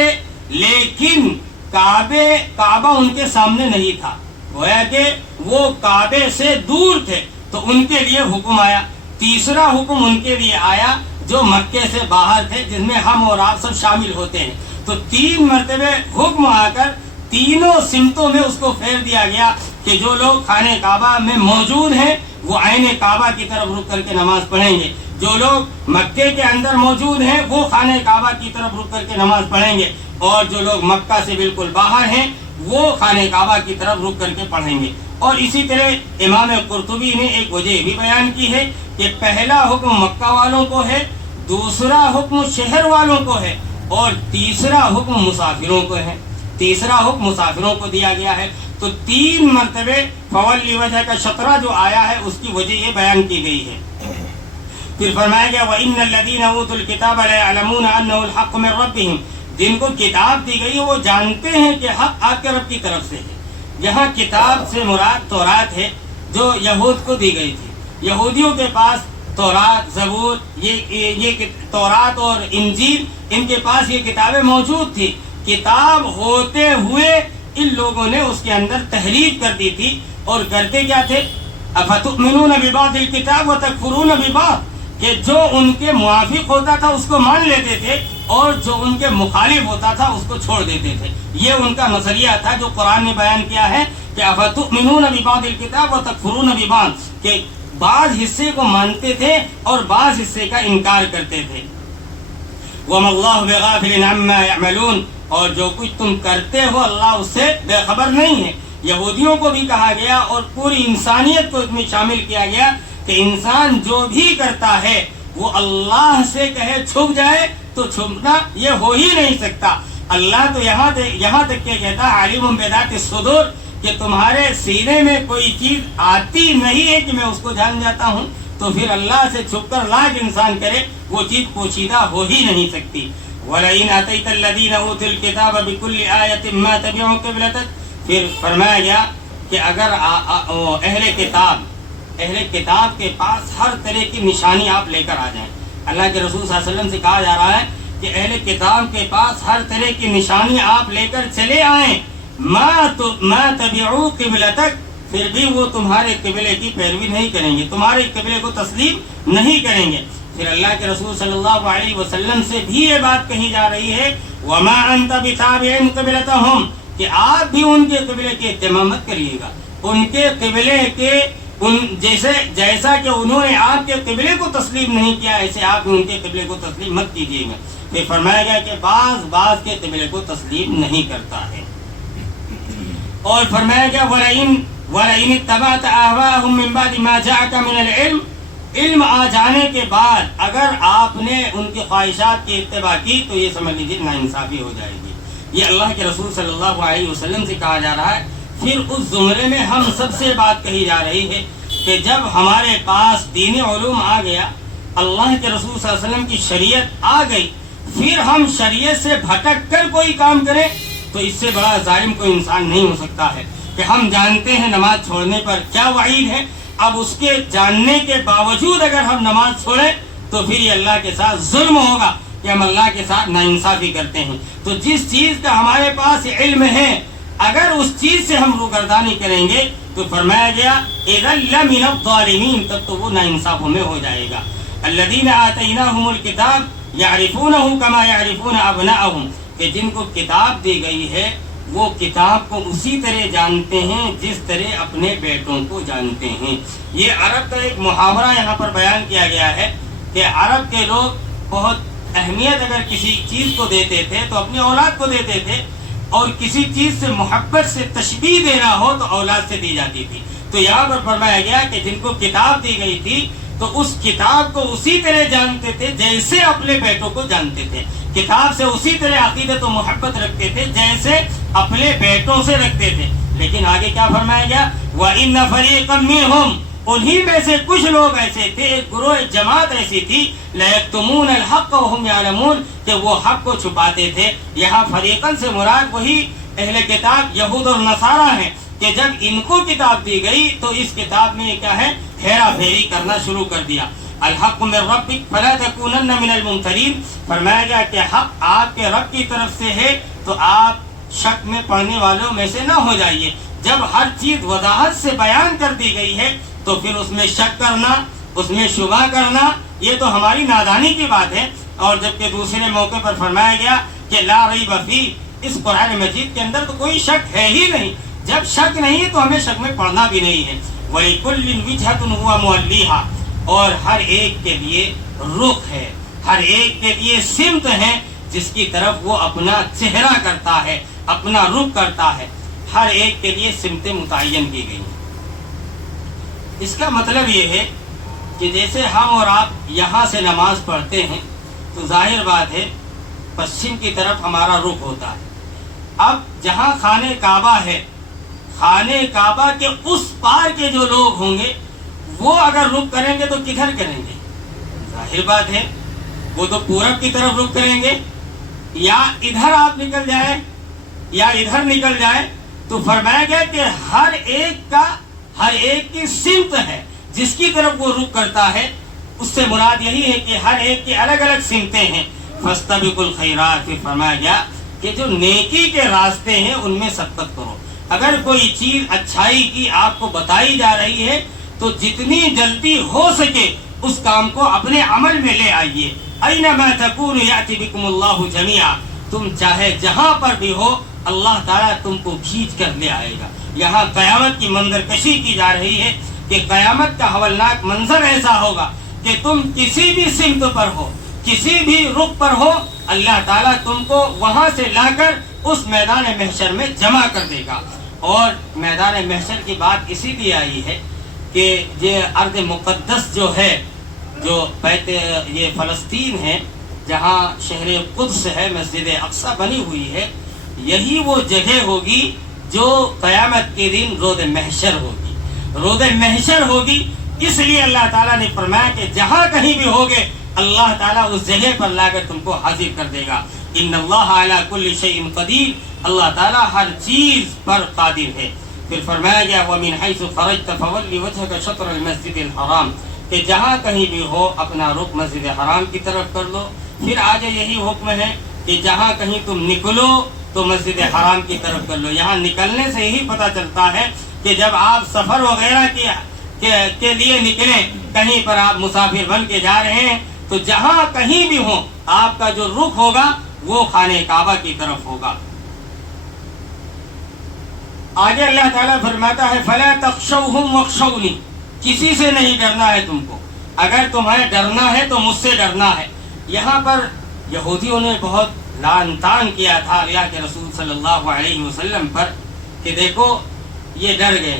لیکن کعبہ ان کے سامنے نہیں تھا، گویا کہ وہ کعبے سے دور تھے، تو ان کے لیے حکم آیا۔ تیسرا حکم ان کے لیے آیا جو مکے سے باہر تھے، جس میں ہم اور آپ سب شامل ہوتے ہیں۔ تو 3 مرتبے حکم آ کر تینوں سمتوں میں اس کو پھیر دیا گیا کہ جو لوگ خانہ کعبہ میں موجود ہیں وہ عین کعبہ کی طرف رک کر کے نماز پڑھیں گے، جو لوگ مکے کے اندر موجود ہیں وہ خانہ کعبہ کی طرف رک کر کے نماز پڑھیں گے، اور جو لوگ مکہ سے بالکل باہر ہیں وہ خانہ کعبہ کی طرف رک کر کے پڑھیں گے۔ اور اسی طرح امام قرطبی نے ایک وجہ بھی بیان کی ہے کہ پہلا حکم مکہ والوں کو ہے، دوسرا حکم شہر والوں کو ہے، اور تیسرا حکم مسافروں کو ہے، تیسرا حکم مسافروں کو دیا گیا ہے۔ تو 3 مرتبے فولی وجہ کا شطرہ جو آیا ہے اس کی وجہ یہ بیان کی گئی ہے۔ پھر فرمایا گیا وَإِنَّ الَّذِينَ أُوتُوا الْكِتَابَ لَيَعْلَمُونَ أَنَّهُ الْحَقُّ مِنْ رَبِّهِمْ، جن کو کتاب دی گئی وہ جانتے ہیں کہ حق آپ کے رب کی طرف سے ہے۔ یہاں کتاب سے مراد تورات ہے جو یہود کو دی گئی تھی۔ یہودیوں کے پاس تورات، زبور، یہ تورات اور انجیل، ان کے پاس یہ کتابیں موجود تھی۔ کتاب ہوتے ہوئے ان لوگوں نے اس کے اندر تحریف کر دی تھی، اور کرتے کیا تھے؟ افتؤمنون ببعض الکتاب وتکفرون ببعض، کہ جو ان کے موافق ہوتا تھا اس کو مان لیتے تھے، اور جو ان کے مخالف ہوتا تھا اس کو چھوڑ دیتے تھے۔ یہ ان کا نظریہ تھا جو قرآن نے بیان کیا ہے کہ افتؤمنون ببعض الکتاب وتکفرون ببعض، کہ بعض حصے کو مانتے تھے اور بعض حصے کا انکار کرتے تھے۔ وَمَا اللَّهُ بِغَافِلٍ عَمَّا يَعْمَلُونَ، اور جو کچھ تم کرتے ہو اللہ اس سے بے خبر نہیں ہے۔ یہودیوں کو بھی کہا گیا اور پوری انسانیت کو اس میں شامل کیا گیا کہ انسان جو بھی کرتا ہے وہ اللہ سے کہے چھپ جائے تو چھپنا یہ ہو ہی نہیں سکتا۔ اللہ تو یہاں تک کہ کہتا عالم بذات الصدور، کہ تمہارے سینے میں کوئی چیز آتی نہیں ہے کہ میں اس کو جان جاتا ہوں، تو پھر اللہ سے چھپ کر لاکھ انسان کرے وہ چیز پوشیدہ ہو ہی نہیں سکتی۔ وَلَئِنْ أَتَيْتَ الَّذِينَ أُوتُوا الْكِتَابَ بِكُلِّ آيَةٍ مَا تَبِعُوا قِبْلَتَكَ، پھر فرمایا گیا کہ اگر اہل کتاب کے پاس ہر طرح کی نشانی آپ لے کر آ جائیں، اللہ کے رسول صلی اللہ علیہ وسلم سے کہا جا رہا ہے کہ اہل کتاب کے پاس ہر طرح کی نشانی آپ لے کر چلے آئیں، ما تبعوا قبلتک، پھر بھی وہ تمہارے قبلے کی پیروی نہیں کریں گے، تمہارے قبلے کو تسلیم نہیں کریں گے۔ پھر اللہ کے رسول صلی اللہ علیہ وسلم سے بھی یہ بات کہی جا رہی ہے وما انت بتابع قبلتهم، کہ آپ بھی ان کے قبلے کی اتباع مت کریے گا، ان کے قبلے کے جیسا کہ انہوں نے آپ کے قبلے کو تسلیم نہیں کیا ایسے آپ بھی ان کے قبلے کو تسلیم مت کیجیے گا۔ پھر فرمایا گیا کہ بعض کے قبلے کو تسلیم نہیں کرتا ہے، اور فرمایا گیا وَلَئِنِ اتَّبَعْتَ أَهْوَاءَهُم مِّن بَعْدِ مَا جَاءَكَ مِنَ الْعِلْمِ، علم آ جانے کے بعد اگر آپ نے ان کی خواہشات کی اتباع کی تو یہ سمجھ لیجیے ناانصافی ہو جائے گی۔ یہ اللہ کے رسول صلی اللہ علیہ وسلم سے کہا جا رہا ہے۔ پھر اس زمرے میں ہم سب سے بات کہی جا رہی ہے کہ جب ہمارے پاس دینی علوم آ گیا، اللہ کے رسول صلی اللہ علیہ وسلم کی شریعت آ گئی، پھر ہم شریعت سے بھٹک کر کوئی کام کریں تو اس سے بڑا ظالم کوئی انسان نہیں ہو سکتا ہے کہ ہم جانتے ہیں نماز چھوڑنے پر کیا وعید ہے، اب اس کے جاننے کے باوجود اگر ہم نماز چھوڑیں تو پھر یہ اللہ کے ساتھ ظلم ہوگا کہ ہم اللہ کے ساتھ ناانصافی کرتے ہیں۔ تو جس چیز کا ہمارے پاس علم ہے اگر اس چیز سے ہم روگردانی کریں گے تو فرمایا گیا اذا لمن الظالمین، تب تو وہ ناانصافوں میں ہو جائے گا۔ الذین آتیناہم الکتاب یعرفونہ کما یعرفون ابناءہم، کہ جن کو کتاب دی گئی ہے وہ کتاب کو اسی طرح جانتے ہیں جس طرح اپنے بیٹوں کو جانتے ہیں۔ یہ عرب کا ایک محاورہ یہاں پر بیان کیا گیا ہے کہ عرب کے لوگ بہت اہمیت اگر کسی چیز کو دیتے تھے تو اپنی اولاد کو دیتے تھے، اور کسی چیز سے محبت سے تشبیہ دینا ہو تو اولاد سے دی جاتی تھی۔ تو یہاں پر فرمایا گیا کہ جن کو کتاب دی گئی تھی تو اس کتاب کو اسی طرح جانتے تھے جیسے اپنے بیٹوں کو جانتے تھے، کتاب سے اسی طرح عقیدت و محبت رکھتے تھے جیسے اپنے بیٹوں سے رکھتے تھے۔ لیکن آگے کیا فرمایا گیا؟ وَإِنَّ فَرِيقًا مِّنْهُمْ، انہی میں سے کچھ لوگ ایسے تھے، ایک گروہ ایک جماعت ایسی تھی، لَيَكْتُمُونَ الْحَقَّ وَهُمْ يَعْلَمُونَ، کہ وہ حق کو چھپاتے تھے۔ یہاں فریقاً سے مراد وہی اہل کتاب یہود اور نصارہ ہیں کہ جب ان کو کتاب دی گئی تو اس کتاب میں کیا ہے؟ ہیرا پھیری کرنا شروع کر دیا۔ الحق من ربک فلا تکونن من الممترین، فرمایا گیا کہ حق آپ کے رب کی طرف سے ہے تو آپ شک میں پڑھنے والوں میں سے نہ ہو جائیے۔ جب ہر چیز وضاحت سے بیان کر دی گئی ہے تو پھر اس میں شک کرنا، اس میں شبہ کرنا، یہ تو ہماری نادانی کی بات ہے۔ اور جبکہ دوسرے موقع پر فرمایا گیا کہ لا ریب فیہ، اس قرآن مجید کے اندر تو کوئی شک ہے ہی نہیں۔ جب شک نہیں ہے تو ہمیں شک میں پڑھنا بھی نہیں ہے۔ وَلِكُلٍّ وِجْهَةٌ هُوَ مُوَلِّيهَا، اور ہر ایک کے لیے رخ ہے، ہر ایک کے لیے سمت ہے جس کی طرف وہ اپنا چہرہ کرتا ہے، اپنا رخ کرتا ہے۔ ہر ایک کے لیے سمتیں متعین کی گئی ہیں۔ اس کا مطلب یہ ہے کہ جیسے ہم اور آپ یہاں سے نماز پڑھتے ہیں تو ظاہر بات ہے پشچم کی طرف ہمارا رخ ہوتا ہے۔ اب جہاں خانہ کعبہ ہے، خانہ کعبہ کے اس پار کے جو لوگ ہوں گے وہ اگر رخ کریں گے تو کدھر کریں گے؟ ظاہر بات ہے وہ تو پورب کی طرف رخ کریں گے، یا ادھر آپ نکل جائیں یا ادھر نکل جائیں۔ تو فرمایا گیا کہ ہر ایک کی سمت ہے جس کی طرف وہ رخ کرتا ہے۔ اس سے مراد یہی ہے کہ ہر ایک کی الگ الگ سمتیں ہیں۔ فاستبقوا الخیرات، پھر فرمایا گیا کہ جو نیکی کے راستے ہیں ان میں سبقت کرو۔ اگر کوئی چیز اچھائی کی آپ کو بتائی جا رہی ہے تو جتنی جلدی ہو سکے اس کام کو اپنے عمل میں لے آئیے۔ اینما تکونوا یأتی بکم اللہ جمیعا، تم چاہے جہاں پر بھی ہو اللہ تعالیٰ تم کو کھینچ کر لے آئے گا۔ یہاں قیامت کی منظر کشی کی جا رہی ہے کہ قیامت کا ہولناک منظر ایسا ہوگا کہ تم کسی بھی سمت پر ہو، کسی بھی رخ پر ہو، اللہ تعالیٰ تم کو وہاں سے لا کر اس میدان محشر میں جمع کر دے گا۔ اور میدان محشر کی بات اسی لیے آئی ہے کہ یہ ارض مقدس جو ہے، جو یہ فلسطین ہے جہاں شہر قدس ہے، مسجد اقصی بنی ہوئی ہے، یہی وہ جگہ ہوگی جو قیامت کے دن رود محشر ہوگی۔ رود محشر ہوگی، اس لیے اللہ تعالیٰ نے فرمایا کہ جہاں کہیں بھی ہوگے اللہ تعالیٰ اس جگہ پر لا کر تم کو حاضر کر دے گا۔ ان اللہ علی کل شیء قدیر، اللہ تعالیٰ ہر چیز پر قادر ہے۔ پھر فرمایا گیا وَمِنْ حَيْثُ خَرَجْتَ فَوَلِّ وَجْهَكَ شَطْرَ الْمَسْجِدِ الْحَرَامِ، کہ جہاں کہیں بھی ہو اپنا رخ مسجد حرام کی طرف کر لو۔ پھر آگے یہی حکم ہے کہ جہاں کہیں تم نکلو تو مسجد حرام کی طرف کر لو۔ یہاں نکلنے سے یہی پتہ چلتا ہے کہ جب آپ سفر وغیرہ کے لیے نکلیں، کہیں پر آپ مسافر بن کے جا رہے ہیں تو جہاں کہیں بھی ہو آپ کا جو رخ ہوگا وہ خانہ کعبہ کی طرف ہوگا۔ آگے اللہ تعالیٰ فرماتا ہے فَلَا تَخْشَوْهُمْ وَاخْشَوْنِي، کسی سے نہیں ڈرنا ہے تم کو، اگر تمہیں ڈرنا ہے تو مجھ سے ڈرنا ہے۔ یہاں پر یہودیوں نے بہت لعن طعن کیا تھا اللہ کے رسول صلی اللہ علیہ وسلم پر کہ دیکھو یہ ڈر گئے۔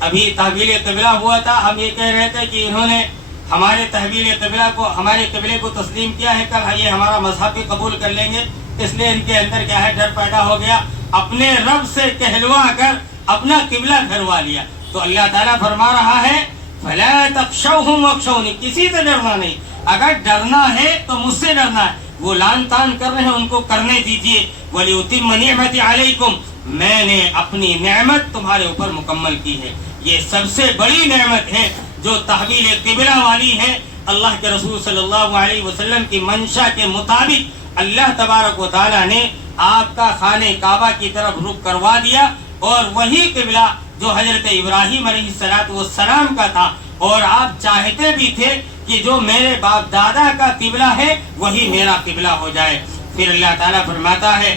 ابھی تحویل قبلہ ہوا تھا، ہم یہ کہہ رہے تھے کہ انہوں نے ہمارے تحویل قبلہ کو، ہمارے قبلے کو تسلیم کیا ہے، کل یہ ہمارا مذہب بھی قبول کر لیں گے، اس لیے ان کے اندر کیا ہے ڈر پیدا ہو گیا، اپنے رب سے کہلوا کر اپنا قبلہ پھروا لیا۔ تو اللہ تعالیٰ فرما رہا ہے فَلَا تَخْشَوْهُمْ وَاخْشَوْنِي، کسی سے ڈرنا نہیں، اگر ڈرنا ہے تو مجھ سے ڈرنا ہے۔ وہ لعن طعن کر رہے ہیں ان کو کرنے دیجئے۔ وَلِيُتِمَّ نِعْمَتِي عَلَيْكُمْ، میں نے اپنی نعمت تمہارے اوپر مکمل کی ہے۔ یہ سب سے بڑی نعمت ہے جو تحویل قبلہ والی ہے۔ اللہ کے رسول صلی اللہ علیہ وسلم کی منشا کے مطابق اللہ تبارک و تعالیٰ نے آپ کا خانہ کعبہ کی طرف رخ کروا دیا، اور وہی قبلہ جو حضرت ابراہیم علیہ السلام کا تھا، اور آپ چاہتے بھی تھے کہ جو میرے باپ دادا کا قبلہ ہے وہی میرا قبلہ ہو جائے۔ پھر اللہ تعالیٰ فرماتا ہے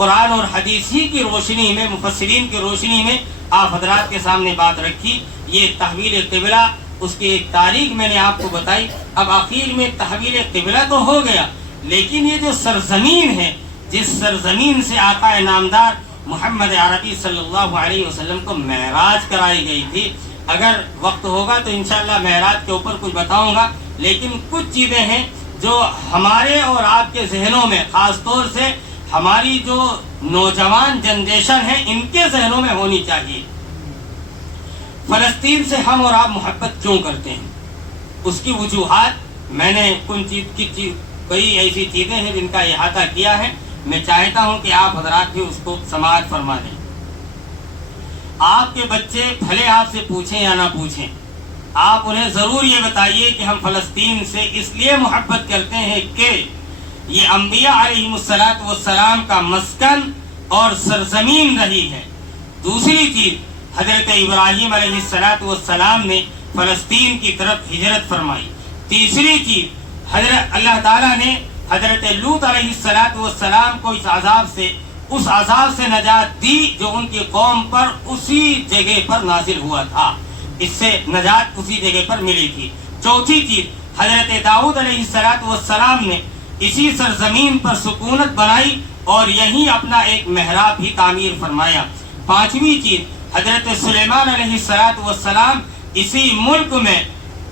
قرآن اور حدیث ہی کی روشنی میں، مفسرین کی روشنی میں آپ حضرات کے سامنے بات رکھی. یہ تحویل قبلہ، اس کی ایک تاریخ میں نے آپ کو بتائی. اب آخر میں تحویل قبلہ تو ہو گیا، لیکن یہ جو سرزمین ہے، جس سرزمین سے آقا نامدار محمد عربی صلی اللہ علیہ وسلم کو معراج کرائی گئی تھی، اگر وقت ہوگا تو انشاءاللہ معراج کے اوپر کچھ بتاؤں گا. لیکن کچھ چیزیں ہیں جو ہمارے اور آپ کے ذہنوں میں، خاص طور سے ہماری جو نوجوان جنریشن ہے، ان کے ذہنوں میں ہونی چاہیے. فلسطین سے ہم اور آپ محبت کیوں کرتے ہیں؟ اس کی وجوہات میں نے کئی ایسی چیزیں ہیں جن کا احاطہ کیا ہے. میں چاہتا ہوں کہ آپ حضرات بھی اس کو سماعت فرما دیں. آپ کے بچے بھلے آپ سے پوچھیں یا نہ پوچھیں، آپ انہیں ضرور یہ بتائیے کہ ہم فلسطین سے اس لیے محبت کرتے ہیں کہ یہ انبیاء علیہم السلام کا مسکن اور سرزمین رہی ہے. دوسری چیز، حضرت ابراہیم علیہ السلام نے فلسطین کی طرف ہجرت فرمائی. تیسری چیز، حضرت اللہ تعالیٰ نے حضرت لوط علیہ السلام کو اس عذاب سے نجات دی جو ان کی قوم پر اسی جگہ پر نازل ہوا تھا. اس سے نجات اسی جگہ پر ملی تھی. چوتھی چیز، حضرت داؤد علیہ السلام نے اسی سرزمین پر سکونت بنائی اور یہیں اپنا ایک محراب بھی تعمیر فرمایا. پانچویں چیز، حضرت سلیمان علیہ السلام اسی ملک میں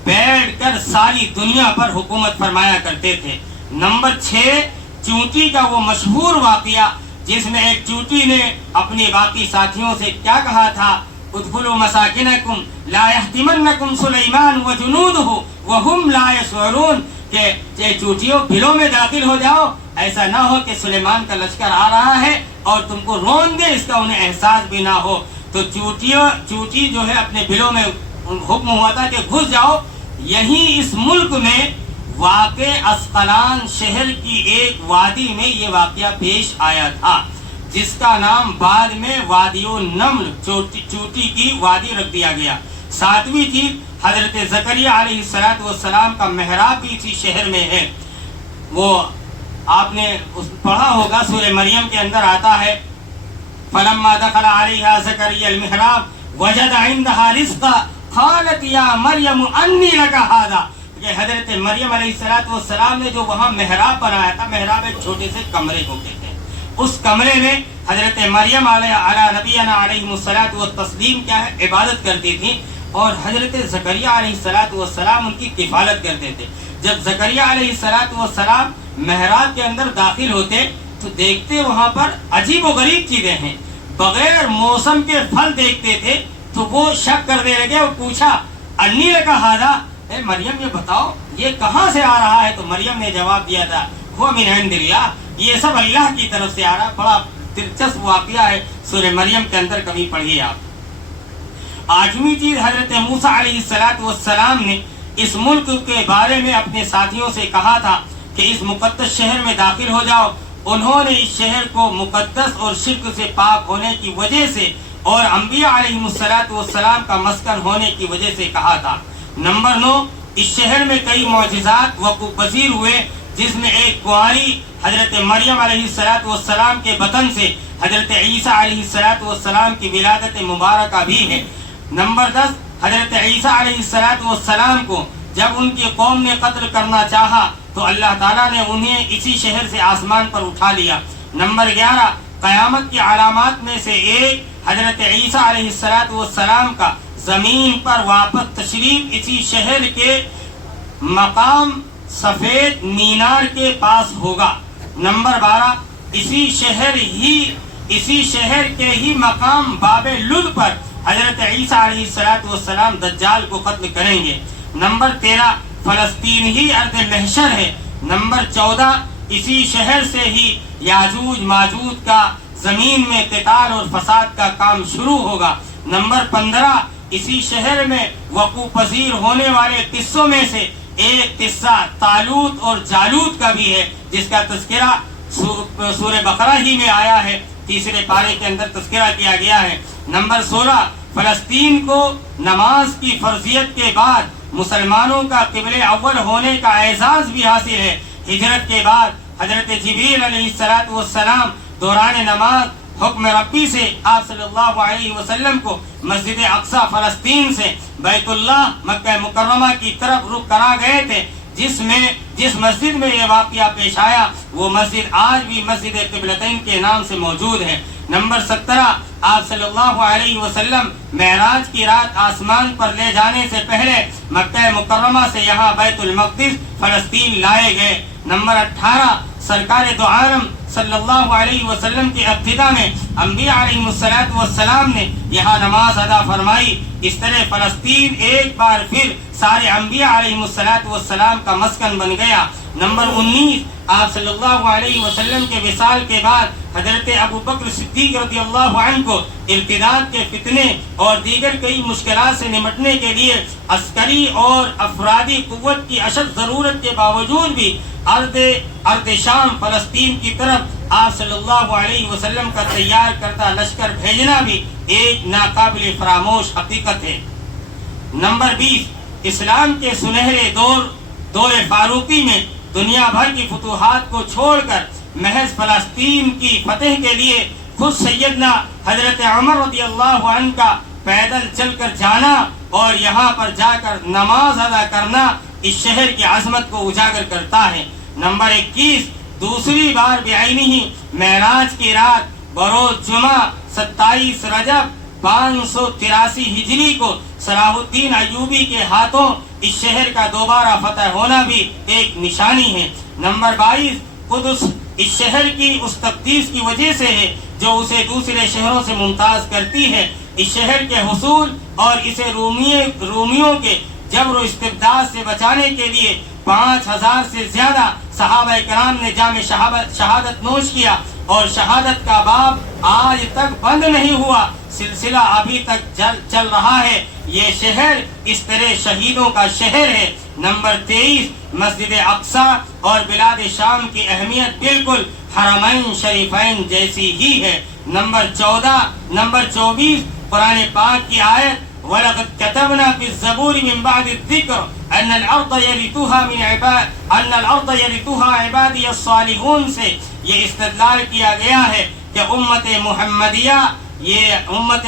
بیٹھ کر ساری دنیا پر حکومت فرمایا کرتے تھے. نمبر 6، چونٹی کا وہ مشہور واقعہ جس میں ایک چونٹی نے اپنے باقی ساتھیوں سے کیا کہا تھا، ادخلوا مساکنکم لا یحطمنکم سلیمان وجنودہ وہم لا یشعرون، کہ چونٹیوں بلوں میں داخل ہو جاؤ، ایسا نہ ہو کہ سلیمان کا لشکر آ رہا ہے اور تم کو رون دے، اس کا انہیں احساس بھی نہ ہو. تو چونٹی جو ہے اپنے بلوں میں حکم ہوا تھا کہ گھس جاؤ. یہیں اس ملک میں واقع اسقلان شہر کی ایک وادی میں یہ واقعہ پیش آیا تھا، جس کا نام بعد میں وادی النمل، چونٹی کی وادی رکھ دیا گیا. ساتویں چیز، حضرت زکریا علیہ السلام کا محراب بھی اسی شہر میں ہے. وہ آپ نے پڑھا ہوگا، سورہ مریم کے اندر آتا ہے، فلما دخل علیہا زکریا المحراب وجد عندها رزقا قالت یا مریم انی لک ھذا، کہ حضرت مریم علیہ السلام نے جو وہاں محراب بنایا تھا، محراب ایک چھوٹے سے کمرے کو کہتے ہیں، اس کمرے میں حضرت مریم علی نبینا علیہ السلام کیا ہے، عبادت کرتی تھی، اور حضرت زکریا علیہ السلام ان کی کفالت کرتے تھے. جب زکریا علیہ السلام محراب کے اندر داخل ہوتے تو دیکھتے وہاں پر عجیب و غریب چیزیں ہیں، بغیر موسم کے پھل دیکھتے تھے. تو وہ شک کرنے لگے اور پوچھا، انی لک ھذا، اے مریم یہ بتاؤ یہ کہاں سے آ رہا ہے؟ تو مریم نے جواب دیا تھا، وہ من عند اللہ، یہ سب اللہ کی طرف سے آ رہا ہے. بڑا دلچسپ واقعہ ہے، سورہ مریم کے اندر کبھی پڑھیے آپ. آٹھویں چیز، حضرت موسیٰ علیہ السلام نے اس ملک کے بارے میں اپنے ساتھیوں سے کہا تھا کہ اس مقدس شہر میں داخل ہو جاؤ. انہوں نے اس شہر کو مقدس اور شرک سے پاک ہونے کی وجہ سے اور انبیاء علیہ السلام کا مسکن ہونے کی وجہ سے کہا تھا. نمبر 9، اس شہر میں کئی معجزات وقوع پذیر ہوئے، جس میں ایک کنواری حضرت مریم علیہ السلام کے بطن سے حضرت عیسیٰ علیہ السلام کی ولادت مبارکہ بھی ہے. نمبر 10، حضرت عیسیٰ علیہ السلام کو جب ان کی قوم نے قتل کرنا چاہا تو اللہ تعالیٰ نے انہیں اسی شہر سے آسمان پر اٹھا لیا. نمبر 11، قیامت کی علامات میں سے ایک حضرت عیسیٰ علیہ السلام کا زمین پر واپس تشریف اسی شہر کے مقام سفید مینار کے پاس ہوگا. نمبر 12، اسی شہر کے ہی مقام باب لد پر حضرت عیسیٰ علیہ السلام دجال کو قتل کریں گے. نمبر 13، فلسطین ہی ارض محشر ہے. نمبر 14، اسی شہر سے ہی یاجوج ماجوج کا زمین میں قتال اور فساد کا کام شروع ہوگا. نمبر 15، اسی شہر میں وقوع پذیر ہونے والے قصوں میں سے ایک قصہ طالوت اور جالوت کا بھی ہے، جس کا تذکرہ سورہ بقرہ ہی میں آیا ہے، 3 پارے کے اندر تذکرہ کیا گیا ہے. نمبر 16، فلسطین کو نماز کی فرضیت کے بعد مسلمانوں کا قبلہ اول ہونے کا اعزاز بھی حاصل ہے. ہجرت کے بعد حضرت جبریل علیہ السلام دوران نماز حکم ربی سے آپ صلی اللہ علیہ وسلم کو مسجد اقصی فلسطین سے بیت اللہ مکہ مکرمہ کی طرف رخ کرا گئے تھے، جس مسجد میں یہ واقعہ پیش آیا وہ مسجد آج بھی مسجد قبلتین کے نام سے موجود ہے۔ نمبر 17، آپ صلی اللہ علیہ وسلم معراج کی رات آسمان پر لے جانے سے پہلے مکہ مکرمہ سے یہاں بیت المقدس فلسطین لائے گئے۔ نمبر 18، سرکار دو عالم صلی اللہ علیہ وسلم کی ابتدا میں انبیاء علیہ السلام نے یہاں نماز ادا فرمائی۔ اس طرح فلسطین ایک بار پھر سارے انبیاء علیہ السلام کا مسکن بن گیا۔ نمبر 19، آپ صلی اللہ علیہ وسلم کے وصال کے بعد حضرت ابو بکر صدیق رضی اللہ عنہ کو ارتداد کے فتنے اور دیگر کئی مشکلات سے نمٹنے کے لیے عسکری اور افرادی قوت کی اشد ضرورت کے باوجود بھی ارض شام فلسطین کی طرف آپ صلی اللہ علیہ وسلم کا تیار کردہ لشکر بھیجنا بھی ایک ناقابل فراموش حقیقت ہے۔ نمبر 20، اسلام کے سنہرے دور فاروقی میں دنیا بھر کی فتوحات کو چھوڑ کر محض فلسطین کی فتح کے لیے خود سیدنا حضرت عمر رضی اللہ عنہ کا پیدل چل کر جانا اور یہاں پر جا کر نماز ادا کرنا اس شہر کی عظمت کو اجاگر کرتا ہے۔ نمبر 21، دوسری بار بعینہ معراج کی رات بروز جمعہ 27 رجب 583 ہجری کو صلاح الدین ایوبی کے ہاتھوں اس شہر کا دوبارہ فتح ہونا بھی ایک نشانی ہے۔ نمبر 22، قدس اس شہر کی اس تقدیس کی وجہ سے ہے جو اسے دوسرے شہروں سے ممتاز کرتی ہے۔ اس شہر کے حصول اور اسے رومیوں کے جبر و استبداد سے بچانے کے لیے 5000 سے زیادہ صحابہ کرام نے جام شہادت نوش کیا اور شہادت کا باب آج تک بند نہیں ہوا، سلسلہ ابھی تک چل رہا ہے۔ یہ شہر اس طرح شہیدوں کا شہر ہے۔ نمبر 23، مسجد اقصی اور بلاد شام کی اہمیت بالکل حرمین شریفین جیسی ہی ہے۔ نمبر 24، قرآن پاک کی آیت وَلَقَدْ كَتَبْنَا فِي الزَّبُورِ مِن بَعْدِ الذِّكْرِ أَنَّ الْأَرْضَ يَرِثُهَا عِبَادِيَ الصَّالِحُونَ سے یہ استدلال کیا گیا ہے کہ امت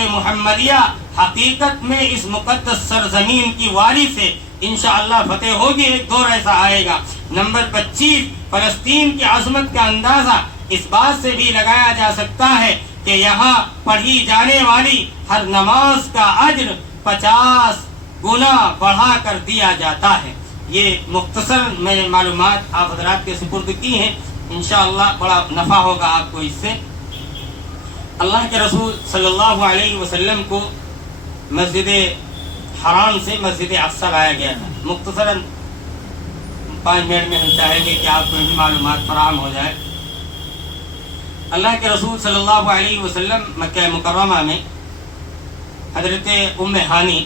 محمدیہ حقیقت میں اس مقدس سرزمین کی وارث سے انشاءاللہ فتح ہوگی، ایک دور ایسا آئے گا۔ نمبر 25، فلسطین کی عظمت کا اندازہ اس بات سے بھی لگایا جا سکتا ہے کہ یہاں پڑھی جانے والی ہر نماز کا اجر 50 گنا بڑھا کر دیا جاتا ہے۔ یہ مختصر میں نے معلومات آپ حضرات کے سپرد کی ہیں، انشاءاللہ بڑا نفع ہوگا آپ کو اس سے۔ اللہ کے رسول صلی اللہ علیہ وسلم کو مسجد حرام سے مسجد اقصی لایا گیا تھا۔ مختصراً 5 منٹ میں ہم چاہیں گے کہ آپ کو بھی معلومات فراہم ہو جائے۔ اللہ کے رسول صلی اللہ علیہ وسلم مکہ مکرمہ میں حضرت ام ہانی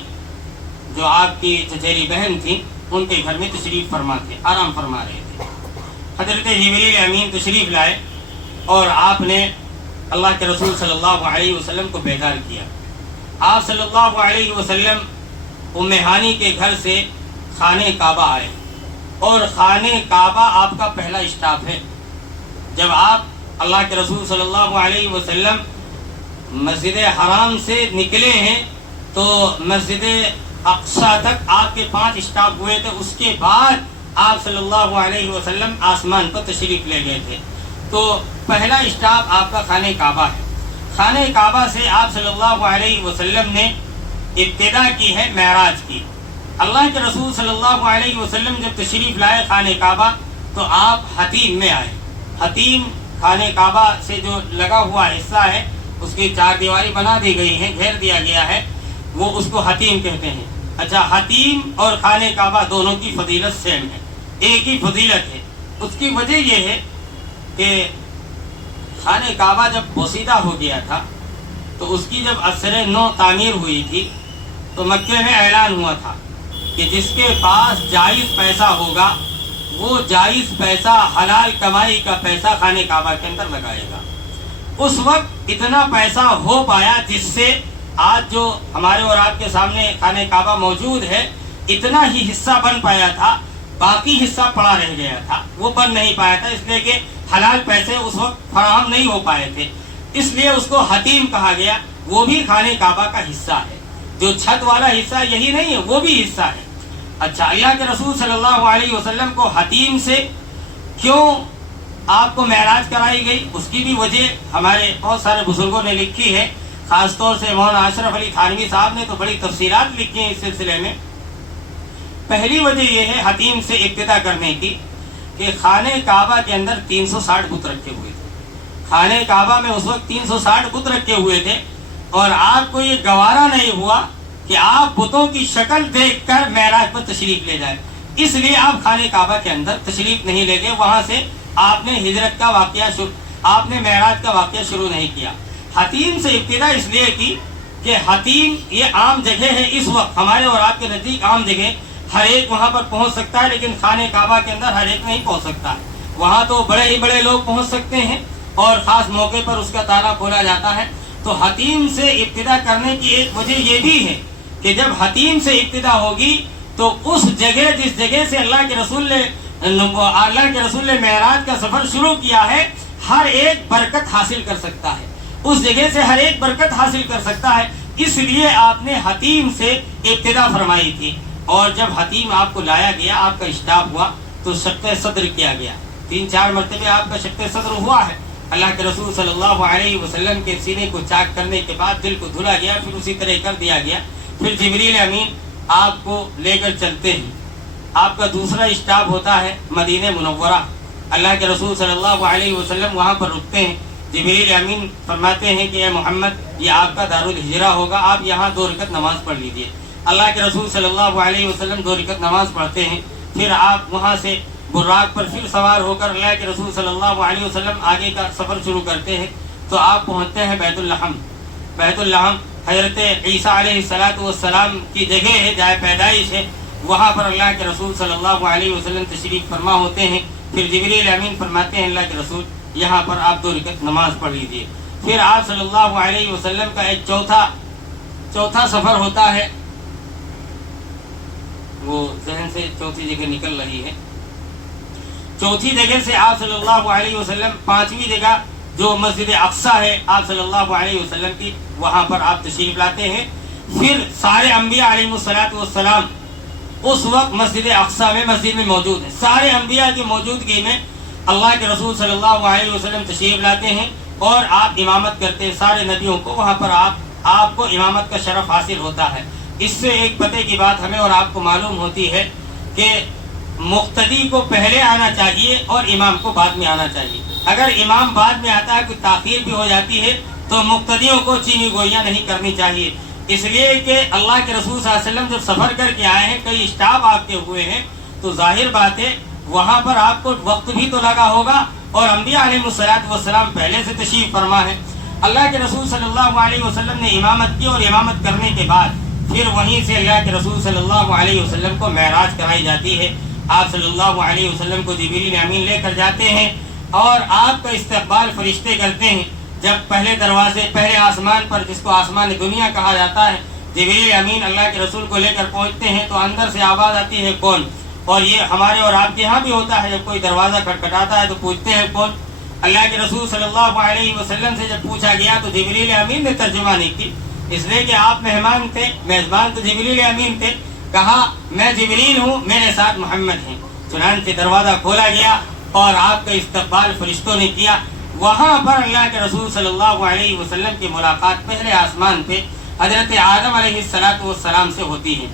جو آپ کی چچیری بہن تھی ان کے گھر میں تشریف فرما تھے، آرام فرما رہے تھے۔ حضرت جبریل امین تشریف لائے اور آپ نے اللہ کے رسول صلی اللہ علیہ وسلم کو بیدار کیا۔ آپ صلی اللہ علیہ وسلم ام ہانی کے گھر سے خانہ کعبہ آئے اور خانہ کعبہ آپ کا پہلا اسٹاپ ہے۔ جب آپ اللہ کے رسول صلی اللہ علیہ وسلم مسجد حرام سے نکلے ہیں تو مسجد اقصی تک آپ کے 5 اسٹاپ ہوئے تھے، اس کے بعد آپ صلی اللہ علیہ وسلم آسمان پر تشریف لے گئے تھے۔ تو پہلا اسٹاپ آپ کا خانہ کعبہ ہے۔ خانہ کعبہ سے آپ صلی اللہ علیہ وسلم نے ابتدا کی ہے معراج کی۔ اللہ کے رسول صلی اللہ علیہ وسلم جب تشریف لائے خانہ کعبہ تو آپ حتیم میں آئے۔ حتیم خانہ کعبہ سے جو لگا ہوا حصہ ہے اس کی 4 دیواری بنا دی گئی ہیں، گھیر دیا گیا ہے، وہ اس کو حتیم کہتے ہیں۔ اچھا، حتیم اور خانہ کعبہ دونوں کی فضیلت سیم ہے، ایک ہی فضیلت ہے۔ اس کی وجہ یہ ہے کہ خانہ کعبہ جب بوسیدہ ہو گیا تھا تو اس کی جب اثر نو تعمیر ہوئی تھی تو مکے میں اعلان ہوا تھا کہ جس کے پاس جائز پیسہ ہوگا وہ جائز پیسہ، حلال کمائی کا پیسہ خانہ کعبہ کے اندر لگائے گا۔ اس وقت اتنا پیسہ ہو پایا جس سے آج جو ہمارے اور آپ کے سامنے خانہ کعبہ موجود ہے اتنا ہی حصہ بن پایا تھا، باقی حصہ پڑا رہ گیا تھا، وہ بن نہیں پایا تھا، اس لیے کہ حلال پیسے اس وقت فراہم نہیں ہو پائے تھے، اس لیے اس کو حتیم کہا گیا۔ وہ بھی خانہ کعبہ کا حصہ ہے، جو چھت والا حصہ یہی نہیں ہے، وہ بھی حصہ ہے۔ اچھا، اللہ کے رسول صلی اللہ علیہ وسلم کو حتیم سے کیوں آپ کو معراج کرائی گئی، اس کی بھی وجہ ہمارے بہت سارے بزرگوں نے لکھی ہے، خاص طور سے مولانا اشرف علی تھانوی صاحب نے تو بڑی تفصیلات لکھی ہیں اس سلسلے میں۔ پہلی وجہ یہ ہے حتیم سے ابتدا کرنے کی کہ خانہ کعبہ کے اندر 360 بت رکھے ہوئے تھے۔ خانہ کعبہ میں اس وقت 360 بت رکھے ہوئے تھے، اور آپ کو یہ گوارا نہیں ہوا کہ آپ بتوں کی شکل دیکھ کر معراج پر تشریف لے جائیں، اس لیے آپ خانہ کعبہ کے اندر تشریف نہیں لے گئے، وہاں سے آپ نے ہجرت کا واقعہ آپ نے معراج کا واقعہ شروع نہیں کیا۔ حتیم سے ابتدا اس لیے کی کہ حتیم یہ عام جگہ ہے، اس وقت ہمارے اور آپ کے نزدیک عام جگہ، ہر ایک وہاں پر پہنچ سکتا ہے، لیکن خانہ کعبہ کے اندر ہر ایک نہیں پہنچ سکتا۔ وہاں تو بڑے ہی بڑے لوگ پہنچ سکتے ہیں، اور خاص موقع پر اس کا تالا کھولا جاتا ہے۔ تو حتیم سے ابتدا کرنے کی ایک وجہ یہ بھی ہے کہ جب حتیم سے ابتدا ہوگی تو اس جگہ، جس جگہ سے اللہ کے رسول نے معراج کا سفر شروع کیا ہے، ہر ایک برکت حاصل کر سکتا ہے، اس جگہ سے ہر ایک برکت حاصل کر سکتا ہے، اس لیے آپ نے حتیم سے ابتدا فرمائی تھی۔ اور جب حتیم آپ کو لایا گیا، آپ کا اشتاف ہوا تو شق صدر کیا گیا، 3-4 مرتبہ آپ کا شق صدر ہوا ہے۔ اللہ کے رسول صلی اللہ علیہ وسلم کے سینے کو چاک کرنے کے بعد دل کو دھلا گیا، پھر اسی طرح کر دیا گیا۔ پھر جبریل امین آپ کو لے کر چلتے ہیں، آپ کا دوسرا اسٹاپ ہوتا ہے مدینہ منورہ۔ اللہ کے رسول صلی اللہ علیہ وسلم وہاں پر رکتے ہیں، جبریل امین فرماتے ہیں کہ اے محمد، یہ آپ کا دارالہجرہ ہوگا، آپ یہاں 2 رکعت نماز پڑھ لیجئے۔ اللہ کے رسول صلی اللہ علیہ وسلم 2 رکعت نماز پڑھتے ہیں، پھر آپ وہاں سے براق پر پھر سوار ہو کر اللہ کے رسول صلی اللہ علیہ وسلم آگے کا سفر شروع کرتے ہیں، تو آپ پہنچتے ہیں بیت الحم۔ بیت الحم حضرت عیسیٰ علیہ السلام کی جگہ ہے، جائے پیدائش ہے، وہاں پر اللہ کے رسول صلی اللہ علیہ وسلم تشریف فرما ہوتے ہیں۔ پھر جبریل امین فرماتے ہیں اللہ کے رسول یہاں پر آپ 2 رکعت نماز پڑھ لیجیے۔ پھر آپ صلی اللہ علیہ وسلم کا ایک چوتھا سفر ہوتا ہے، وہ ذہن سے چوتھی جگہ نکل رہی ہے، چوتھی جگہ سے آپ صلی اللہ علیہ وسلم 5ویں جگہ جو مسجد اقصیٰ ہے آپ صلی اللہ علیہ وسلم کی، وہاں پر آپ تشریف لاتے ہیں۔ پھر سارے انبیاء علیہ السلام اس وقت مسجد اقصیٰ میں مسجد میں موجود ہیں، سارے انبیاء کی موجودگی میں اللہ کے رسول صلی اللہ علیہ وسلم تشریف لاتے ہیں اور آپ امامت کرتے ہیں، سارے نبیوں کو وہاں پر آپ کو امامت کا شرف حاصل ہوتا ہے۔ اس سے ایک پتے کی بات ہمیں اور آپ کو معلوم ہوتی ہے کہ مقتدی کو پہلے آنا چاہیے اور امام کو بعد میں آنا چاہیے۔ اگر امام بعد میں آتا ہے، کوئی تاخیر بھی ہو جاتی ہے، تو مقتدیوں کو چینی گوئیاں نہیں کرنی چاہیے، اس لیے کہ اللہ کے رسول صلی اللہ علیہ وسلم جب سفر کر کے آئے ہیں، کئی اسٹاپ آپ کے ہوئے ہیں، تو ظاہر بات ہے وہاں پر آپ کو وقت بھی تو لگا ہوگا، اور انبیاء علیہ السلام پہلے سے تشریف فرما ہے۔ اللہ کے رسول صلی اللہ علیہ وسلم نے امامت کی، اور امامت کرنے کے بعد پھر وہیں سے اللہ کے رسول صلی اللہ علیہ وسلم کو معراج کرائی جاتی ہے۔ آپ صلی اللہ علیہ وسلم کو جبریل امین لے کر جاتے ہیں، اور آپ کا استقبال فرشتے کرتے ہیں۔ جب پہلے دروازے، پہلے آسمان پر، جس کو آسمان دنیا کہا جاتا ہے، جبریل امین اللہ کے رسول کو لے کر پہنچتے ہیں، تو اندر سے آواز آتی ہے کون؟ اور یہ ہمارے اور آپ کے یہاں بھی ہوتا ہے، جب کوئی دروازہ کھٹکھٹاتا ہے تو پوچھتے ہیں کون؟ اللہ کے رسول صلی اللہ علیہ وسلم سے جب پوچھا گیا تو جبریل امین نے ترجمہ نہیں کی، اس لیے کہ آپ مہمان تھے، میزبان تو جبریل امین تھے۔ کہا میں جبریل ہوں، میرے ساتھ محمد ہیں۔ چنانچہ دروازہ کھولا گیا اور آپ کا استقبال فرشتوں نے کیا۔ وہاں پر اللہ کے رسول صلی اللہ علیہ وسلم کی ملاقات پہلے آسمان پہ حضرت آدم علیہ السلام سے ہوتی ہے۔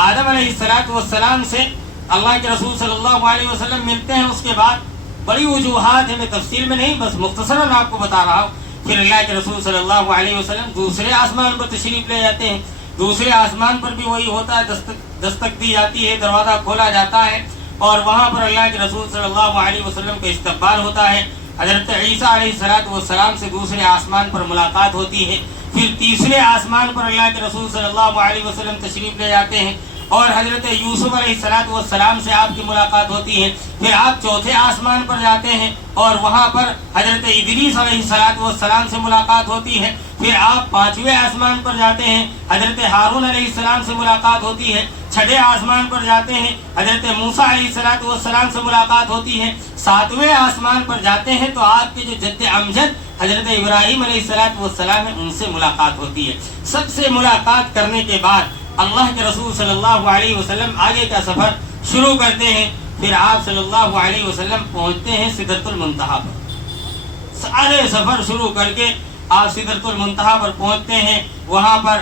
آدم علیہ السلام سے اللہ کے رسول صلی اللہ علیہ وسلم ملتے ہیں۔ اس کے بعد بڑی وجوہات ہیں، میں تفصیل میں نہیں، بس مختصراً آپ کو بتا رہا ہوں۔ پھر اللہ کے رسول صلی اللہ علیہ وسلم دوسرے آسمان پر تشریف لے جاتے ہیں۔ دوسرے آسمان پر بھی وہی ہوتا ہے، دستک دی جاتی ہے، دروازہ کھولا جاتا ہے، اور وہاں پر اللہ کے رسول صلی اللہ علیہ وسلم کا استقبال ہوتا ہے۔ حضرت عیسیٰ علیہ السلام سے دوسرے آسمان پر ملاقات ہوتی ہے۔ پھر تیسرے آسمان پر اللہ کے رسول صلی اللہ علیہ وسلم تشریف لے جاتے ہیں، اور حضرت یوسف علیہ السلام سے آپ کی ملاقات ہوتی ہے۔ پھر آپ چوتھے آسمان پر جاتے ہیں، اور وہاں پر حضرت ادریس علیہ السلام سے ملاقات ہوتی ہے۔ پھر آپ 5ویں آسمان پر جاتے ہیں، حضرت ہارون علیہ السلام سے ملاقات ہوتی ہے۔ چھٹے آسمان پر جاتے ہیں، حضرت موسیٰ علیہ السلام سے ملاقات ہوتی ہے، ساتویں آسمان پر جاتے ہیں تو آپ کے جو جد امجد حضرت ابراہیم علیہ السلام ہیں ان سے ملاقات ہوتی ہے۔ سب سے ملاقات کرنے کے بعد اللہ کے رسول صلی اللہ علیہ وسلم آگے کا سفر شروع کرتے ہیں۔ پھر آپ صلی اللہ علیہ وسلم پہنچتے ہیں سدرۃ المنتہا پر۔ سارے سفر شروع کر کے آپ سدرۃ المنتہا پر پہنچتے ہیں۔ وہاں پر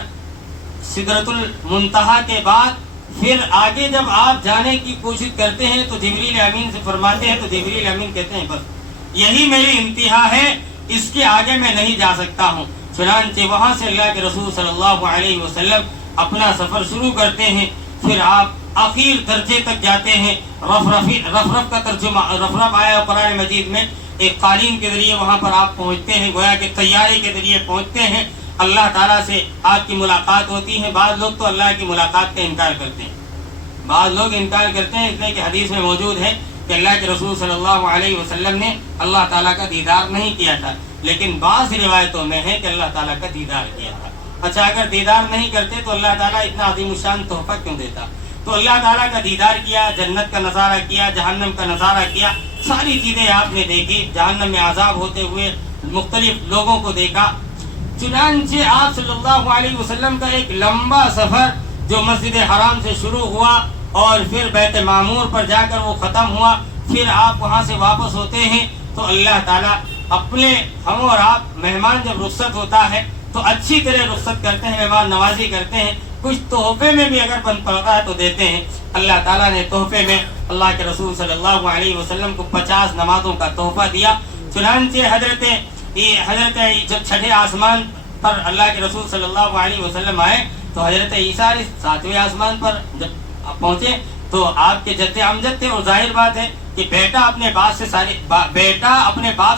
سدرۃ المنتہا کے بعد پھر آگے جب آپ جانے کی کوشش کرتے ہیں تو جبریل امین سے فرماتے ہیں، تو جبریل امین کہتے ہیں بس یہی میری انتہا ہے، اس کے آگے میں نہیں جا سکتا ہوں۔ چنانچہ وہاں سے اللہ کے رسول صلی اللہ علیہ وسلم اپنا سفر شروع کرتے ہیں۔ پھر آپ آخر درجے تک جاتے ہیں۔ رفرف کا ترجمہ، رفرف آیا قرآن مجید میں، ایک قالین کے ذریعے وہاں پر آپ پہنچتے ہیں، گویا کہ طیارے کے ذریعے پہنچتے ہیں۔ اللہ تعالیٰ سے آپ کی ملاقات ہوتی ہے۔ بعض لوگ تو اللہ کی ملاقات کا انکار کرتے ہیں، بعض لوگ انکار کرتے ہیں، اس لیے کہ حدیث میں موجود ہے کہ اللہ کے رسول صلی اللہ علیہ وسلم نے اللہ تعالیٰ کا دیدار نہیں کیا تھا، لیکن بعض روایتوں میں ہے کہ اللہ تعالیٰ کا دیدار کیا تھا۔ اچھا، اگر دیدار نہیں کرتے تو اللہ تعالیٰ اتنا عظیم الشان تحفہ کیوں دیتا؟ تو اللہ تعالیٰ کا دیدار کیا، جنت کا نظارہ کیا، جہنم کا نظارہ کیا، ساری چیزیں آپ نے دیکھی، جہنم میں عذاب ہوتے ہوئے مختلف لوگوں کو دیکھا۔ چنانچہ آپ صلی اللہ علیہ وسلم کا ایک لمبا سفر جو مسجد حرام سے شروع ہوا اور پھر بیت معمور پر جا کر وہ ختم ہوا، پھر آپ وہاں سے واپس ہوتے ہیں تو اللہ تعالیٰ اپنے ہم اور آپ مہمان جب رخصت ہوتا ہے تو اچھی طرح رخصت کرتے ہیں، مہمان نوازی کرتے ہیں، کچھ تحفے میں بھی اگر بن پڑتا ہے تو دیتے ہیں۔ اللہ تعالیٰ نے تحفے میں اللہ کے رسول صلی اللہ علیہ وسلم کو 50 نمازوں کا تحفہ دیا۔ چنانچہ حضرت جب چھٹے آسمان پر اللہ کے رسول صلی اللہ علیہ وسلم آئے تو حضرت عیسیٰ 7ویں آسمان پر جب پہنچے تو آپ کے جد امجد تھے، اور ظاہر بات ہے کہ بیٹا اپنے باپ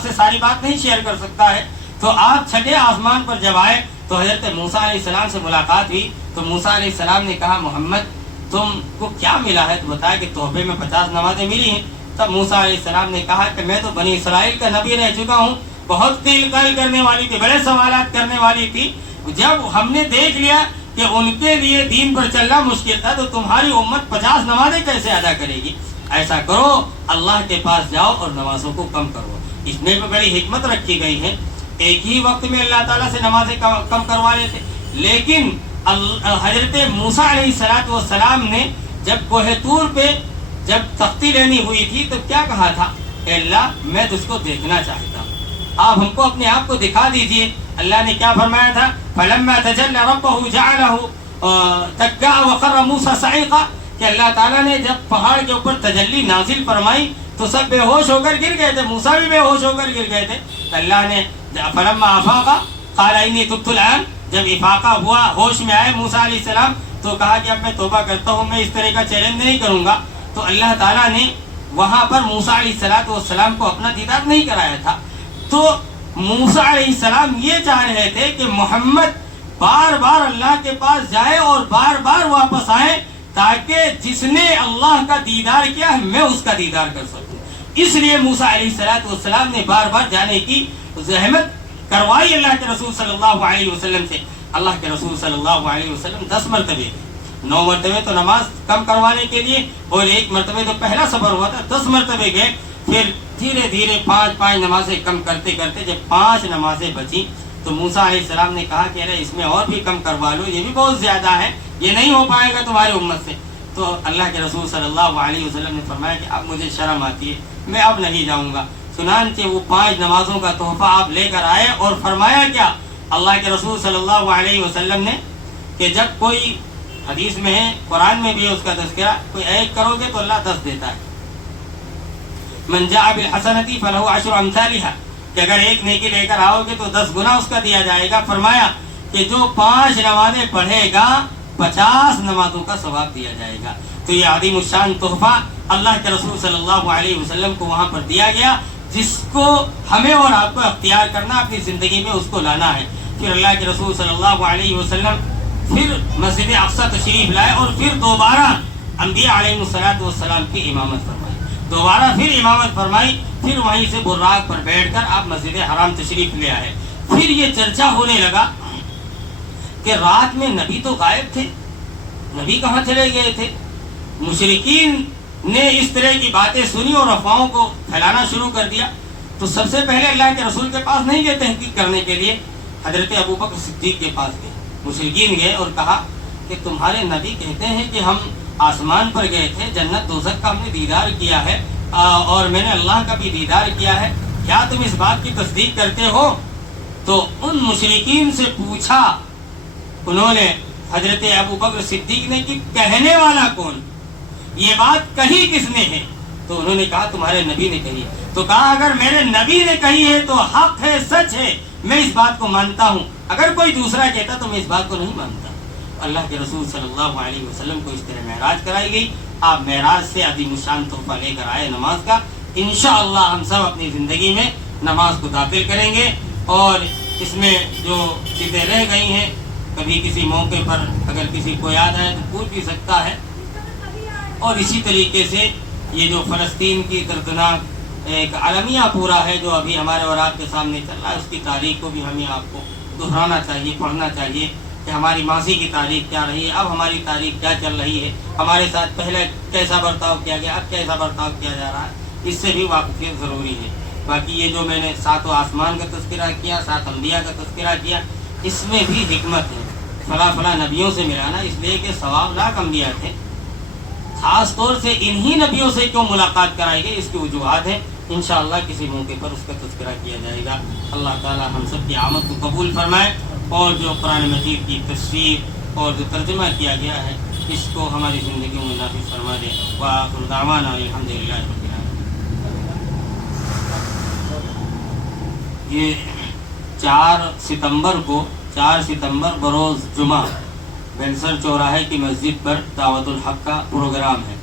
سے ساری بات نہیں شیئر کر سکتا ہے۔ تو آپ چھٹے آسمان پر جب آئے تو حضرت موسیٰ علیہ السلام سے ملاقات ہوئی تو موسیٰ علیہ السلام نے کہا محمد تم کو کیا ملا ہے؟ تو بتایا کہ تحفے میں 50 نمازیں ملی ہیں۔ تب موسیٰ علیہ السلام نے کہا کہ میں تو بنی اسرائیل کا نبی رہ چکا ہوں، بہت قیل قال کرنے والی تھی، بڑے سوالات کرنے والی تھی، جب ہم نے دیکھ لیا کہ ان کے لیے دین پر چلنا مشکل تھا تو تمہاری امت 50 نمازیں کیسے ادا کرے گی؟ ایسا کرو اللہ کے پاس جاؤ اور نمازوں کو کم کرو۔ اس میں بھی بڑی حکمت رکھی گئی ہے، ایک ہی وقت میں اللہ تعالیٰ سے نمازیں کم کروا لیتے، لیکن حضرت موسیٰ علیہ السلام نے جب کوہ طور پہ جب تختی لینی ہوئی تھی تو کیا کہا تھا؟ اے اللہ میں تجھ کو دیکھنا چاہتا ہوں، آپ ہم کو اپنے آپ کو دکھا دیجئے۔ اللہ نے کیا فرمایا تھا؟ فَلَمَّا تَجَلَّى رَبُّهُ جَعَلَهُ دَكَّاءَ وَخَرَّ مُوسَىٰ صَعِقًا، کہ اللہ تعالیٰ نے جب پہاڑ کے اوپر تجلی نازل فرمائی تو سب بے ہوش ہو کر گر گئے تھے، موسیٰ بھی بے ہوش ہو کر گر گئے تھے۔ اللہ نے فَلَمَّا أَفَاقَ قَالَ إِنِّي تُبْتُ الْآنَ، جب افاقہ ہوا، ہوش میں آئے موسیٰ علیہ السلام تو کہا کہ اب میں توبہ کرتا ہوں، میں اس طرح کا چیلنج نہیں کروں گا۔ تو اللہ تعالیٰ نے وہاں پر موسیٰ علیہ السلام کو اپنا دیدار نہیں کرایا تھا۔ تو موسیٰ علیہ السلام یہ چاہ رہے تھے کہ محمد بار بار اللہ کے پاس جائے اور بار بار واپس آئے تاکہ جس نے اللہ کا دیدار کیا میں اس کا دیدار کر سکوں۔ اس لیے موسیٰ علیہ السلام نے بار بار جانے کی زحمت کروائی اللہ کے رسول صلی اللہ علیہ وسلم سے۔ اللہ کے رسول صلی اللہ علیہ وسلم 10 مرتبے گئے، 9 مرتبے تو نماز کم کروانے کے لیے اور 1 مرتبے تو پہلا سفر ہوا تھا، 10 مرتبے گئے۔ پھر دھیرے دھیرے 5 نمازیں کم کرتے کرتے جب 5 نمازیں بچی تو موسیٰ علیہ السلام نے کہا کہ ارے اس میں اور بھی کم کروا لو، یہ بھی بہت زیادہ ہے، یہ نہیں ہو پائے گا تمہاری امت سے۔ تو اللہ کے رسول صلی اللہ علیہ وسلم نے فرمایا کہ اب مجھے شرم آتی ہے، میں اب نہیں جاؤں گا۔ چنانچہ وہ 5 نمازوں کا تحفہ آپ لے کر آئے اور فرمایا کیا اللہ کے رسول صلی اللہ علیہ وسلم نے کہ جب کوئی حدیث میں ہے، قرآن میں بھی ہے اس کا تذکرہ، کوئی ایک کرو گے تو اللہ 10 دیتا ہے۔ من جاء بالحسنۃ فلہ 10 امثالها، کہ اگر ایک نیکی لے کر آؤ گے تو 10 گنا اس کا دیا جائے گا۔ فرمایا کہ جو 5 نمازیں پڑھے گا 50 نمازوں کا ثواب دیا جائے گا۔ تو یہ عظیم الشان تحفہ اللہ کے رسول صلی اللہ علیہ وسلم کو وہاں پر دیا گیا، جس کو ہمیں اور آپ کو اختیار کرنا، اپنی زندگی میں اس کو لانا ہے۔ پھر اللہ کے رسول صلی اللہ علیہ وسلم پھر مسجد اقصی تشریف لائے اور پھر دوبارہ انبیاء علیہ السلام کی امامت فرمائی، دوبارہ پھر امامت فرمائی، پھر وہیں سے براق پر بیٹھ کر آپ مسجد حرام تشریف لے آئے۔ پھر یہ چرچا ہونے لگا کہ رات میں نبی تو غائب تھے، نبی کہاں چلے گئے تھے؟ مشرکین نے اس طرح کی باتیں سنی اور افواہوں کو پھیلانا شروع کر دیا. تو سب سے پہلے اللہ کے رسول کے پاس نہیں گئے تحقیق کرنے کے لیے، حضرت ابوبکر صدیق کے پاس گئے. مشرکین گئے اور کہا کہ تمہارے نبی کہتے ہیں کہ ہم آسمان پر گئے تھے، جنت دوزخ کا ہم نے دیدار کیا ہے اور میں نے اللہ کا بھی دیدار کیا ہے، کیا تم اس بات کی تصدیق کرتے ہو؟ تو ان مشرکین سے پوچھا انہوں نے حضرت ابوبکر صدیق نے کہ کہنے والا کون، یہ بات کہی کس نے ہے؟ تو انہوں نے کہا تمہارے نبی نے کہی ہے. تو کہا اگر میرے نبی نے کہی ہے تو حق ہے، سچ ہے، میں اس بات کو مانتا ہوں. اگر کوئی دوسرا کہتا تو میں اس بات کو نہیں مانتا. اللہ کے رسول صلی اللہ علیہ وسلم کو اس طرح معراج کرائی گئی. آپ معراج سے عظیم الشان تحفہ لے کر آئے نماز کا. انشاءاللہ ہم سب اپنی زندگی میں نماز کو داخل کریں گے، اور اس میں جو چیزیں رہ گئی ہیں کبھی کسی موقع پر اگر کسی کو یاد آئے تو پوچھ بھی سکتا ہے. اور اسی طریقے سے یہ جو فلسطین کی دردناک ایک عالمیہ پورا ہے جو ابھی ہمارے اور آپ کے سامنے چل رہا ہے، اس کی تاریخ کو بھی ہمیں آپ کو دہرانا چاہیے، پڑھنا چاہیے کہ ہماری ماضی کی تاریخ کیا رہی ہے، اب ہماری تاریخ کیا چل رہی ہے، ہمارے ساتھ پہلے کیسا برتاؤ کیا گیا، اب کیسا برتاؤ کیا جا رہا ہے. اس سے بھی واقفیت ضروری ہے. باقی یہ جو میں نے 7 آسمان کا تذکرہ کیا، 7 انبیاء کا تذکرہ کیا، اس میں بھی حکمت ہے. فلاں نبیوں سے ملانا اس لیے کہ ثواب لاکھ انبیاء تھے، خاص طور سے انہی نبیوں سے کیوں ملاقات کرائی گئی، اس کی وجوہات ہیں. انشاءاللہ کسی موقع پر اس کا تذکرہ کیا جائے گا. اللہ تعالی ہم سب کی آمد کو قبول فرمائے، اور جو قرآن مجید کی تفسیر اور جو ترجمہ کیا گیا ہے اس کو ہماری زندگیوں میں نافذ فرما دے. وآخر دعوانا الحمدللہ رب العالمین. یہ 4 ستمبر بروز جمعہ بینسر چوراہے کی مسجد پر دعوت الحق کا پروگرام ہے.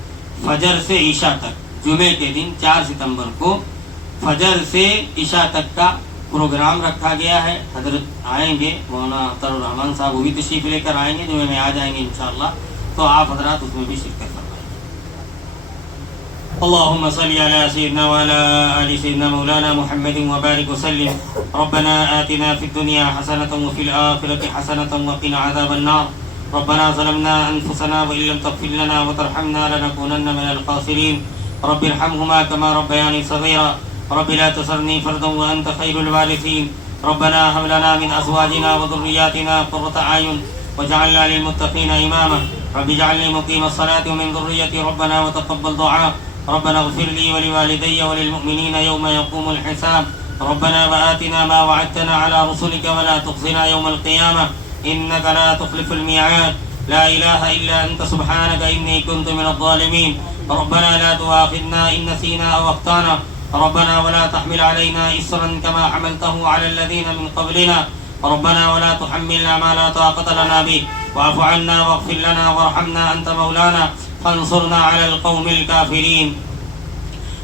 فجر سے عشاء تک، جمعے کے دن 4 ستمبر کو فجر سے عشاء تک کا پروگرام رکھا گیا ہے. حضرت آئیں گے، مولانا اختر الرحمان صاحب وہ بھی تشریف لے کر آئیں گے، جمعے میں آ جائیں گے انشاءاللہ. تو آپ حضرات اس میں بھی شرکت فرمائیں. اللهم صل على سيدنا وعلى آل سيدنا مولانا محمد وبارك وسلم. ربنا آتنا في الدنيا حسنة وفي الآخرة حسنة وقنا عذاب النار. ربنا ظلمنا أنفسنا وإن لم تغفر لنا وترحمنا لنكونن من الخاسرين. رب ارحمهما كما ربياني صغيرا. رب لا تذرني فردا وأنت خير الوارثين. ربنا هب لنا من أزواجنا وذرياتنا قرة أعين واجعلنا للمتقين إماما. رب اجعلني مقيم الصلاة ومن ذريتي ربنا وتقبل دعاء. ربنا اغفر لي ولوالدي وللمؤمنين يوم يقوم الحساب. ربنا وآتنا ما وعدتنا على رسلك ولا تخزنا يوم القيامة إنك لا تخلف الميعاد. لا إله إلا أنت سبحانك إني كنت من الظالمين. ربنا لا تؤاخذنا إن نسينا أو أخطأنا. ربنا ولا تحمل علينا إصرا كما حملته على الذين من قبلنا. ربنا ولا تحملنا ما لا طاقة لنا به. واعف عنا واغفر لنا وارحمنا أنت مولانا فانصرنا على القوم الكافرين.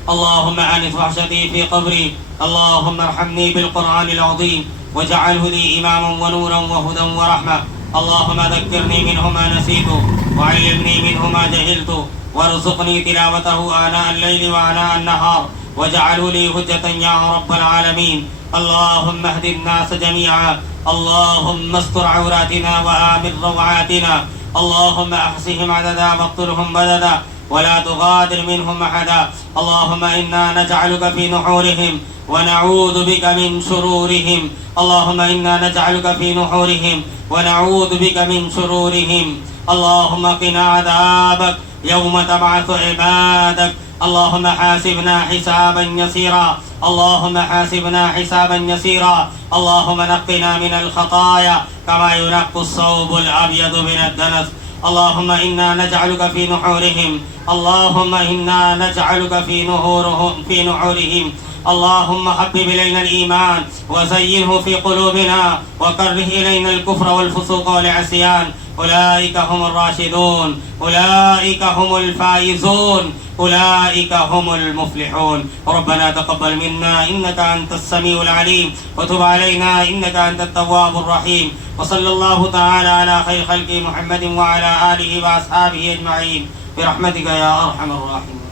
اللهم آنس وحشتي في قبري. اللهم ارحمني بالقرآن العظيم واجعله لي إماما ونورا وهدى ورحمة. اللهم ذكرني منه ما نسيت وعلمني منه ما جهلت وارزقني تلاوته آناء الليل وآناء النهار واجعله لي حجة يا رب العالمين. اللهم اهد الناس جميعا. اللهم استر عوراتنا وآمن روعاتنا. اللهم احصهم عددا واقتلهم بددا ولا تغادر منهم أحدا. اللهم إنا نجعلك في نحورهم ونعوذ بك من شرورهم. اللهم إنا نجعلك في نحورهم ونعوذ بك من شرورهم. اللهم قنا عذابك يوم تبعث عبادك. اللهم حاسبنا حسابا يسيرا. اللهم حاسبنا حسابا يسيرا. اللهم نقنا من الخطايا كما ينقى الثوب الأبيض من الدنس. اللهم إنا نجعلك في نحورهم. اللهم إنا نجعلك في نحورهم. اللهم حبب إلينا الإيمان وزينه في قلوبنا وكره إلينا الكفر والفسوق والعصيان. أولئك هم الراشدون. أولئك هم الفائزون. أولئك هم المفلحون. ربنا تقبل منا إنك أنت السميع العليم وتب علينا إنك أنت التواب الرحيم. وصلى الله تعالى على خير خلق محمد وعلى آله وأصحابه أجمعين برحمتك يا أرحم الراحمين.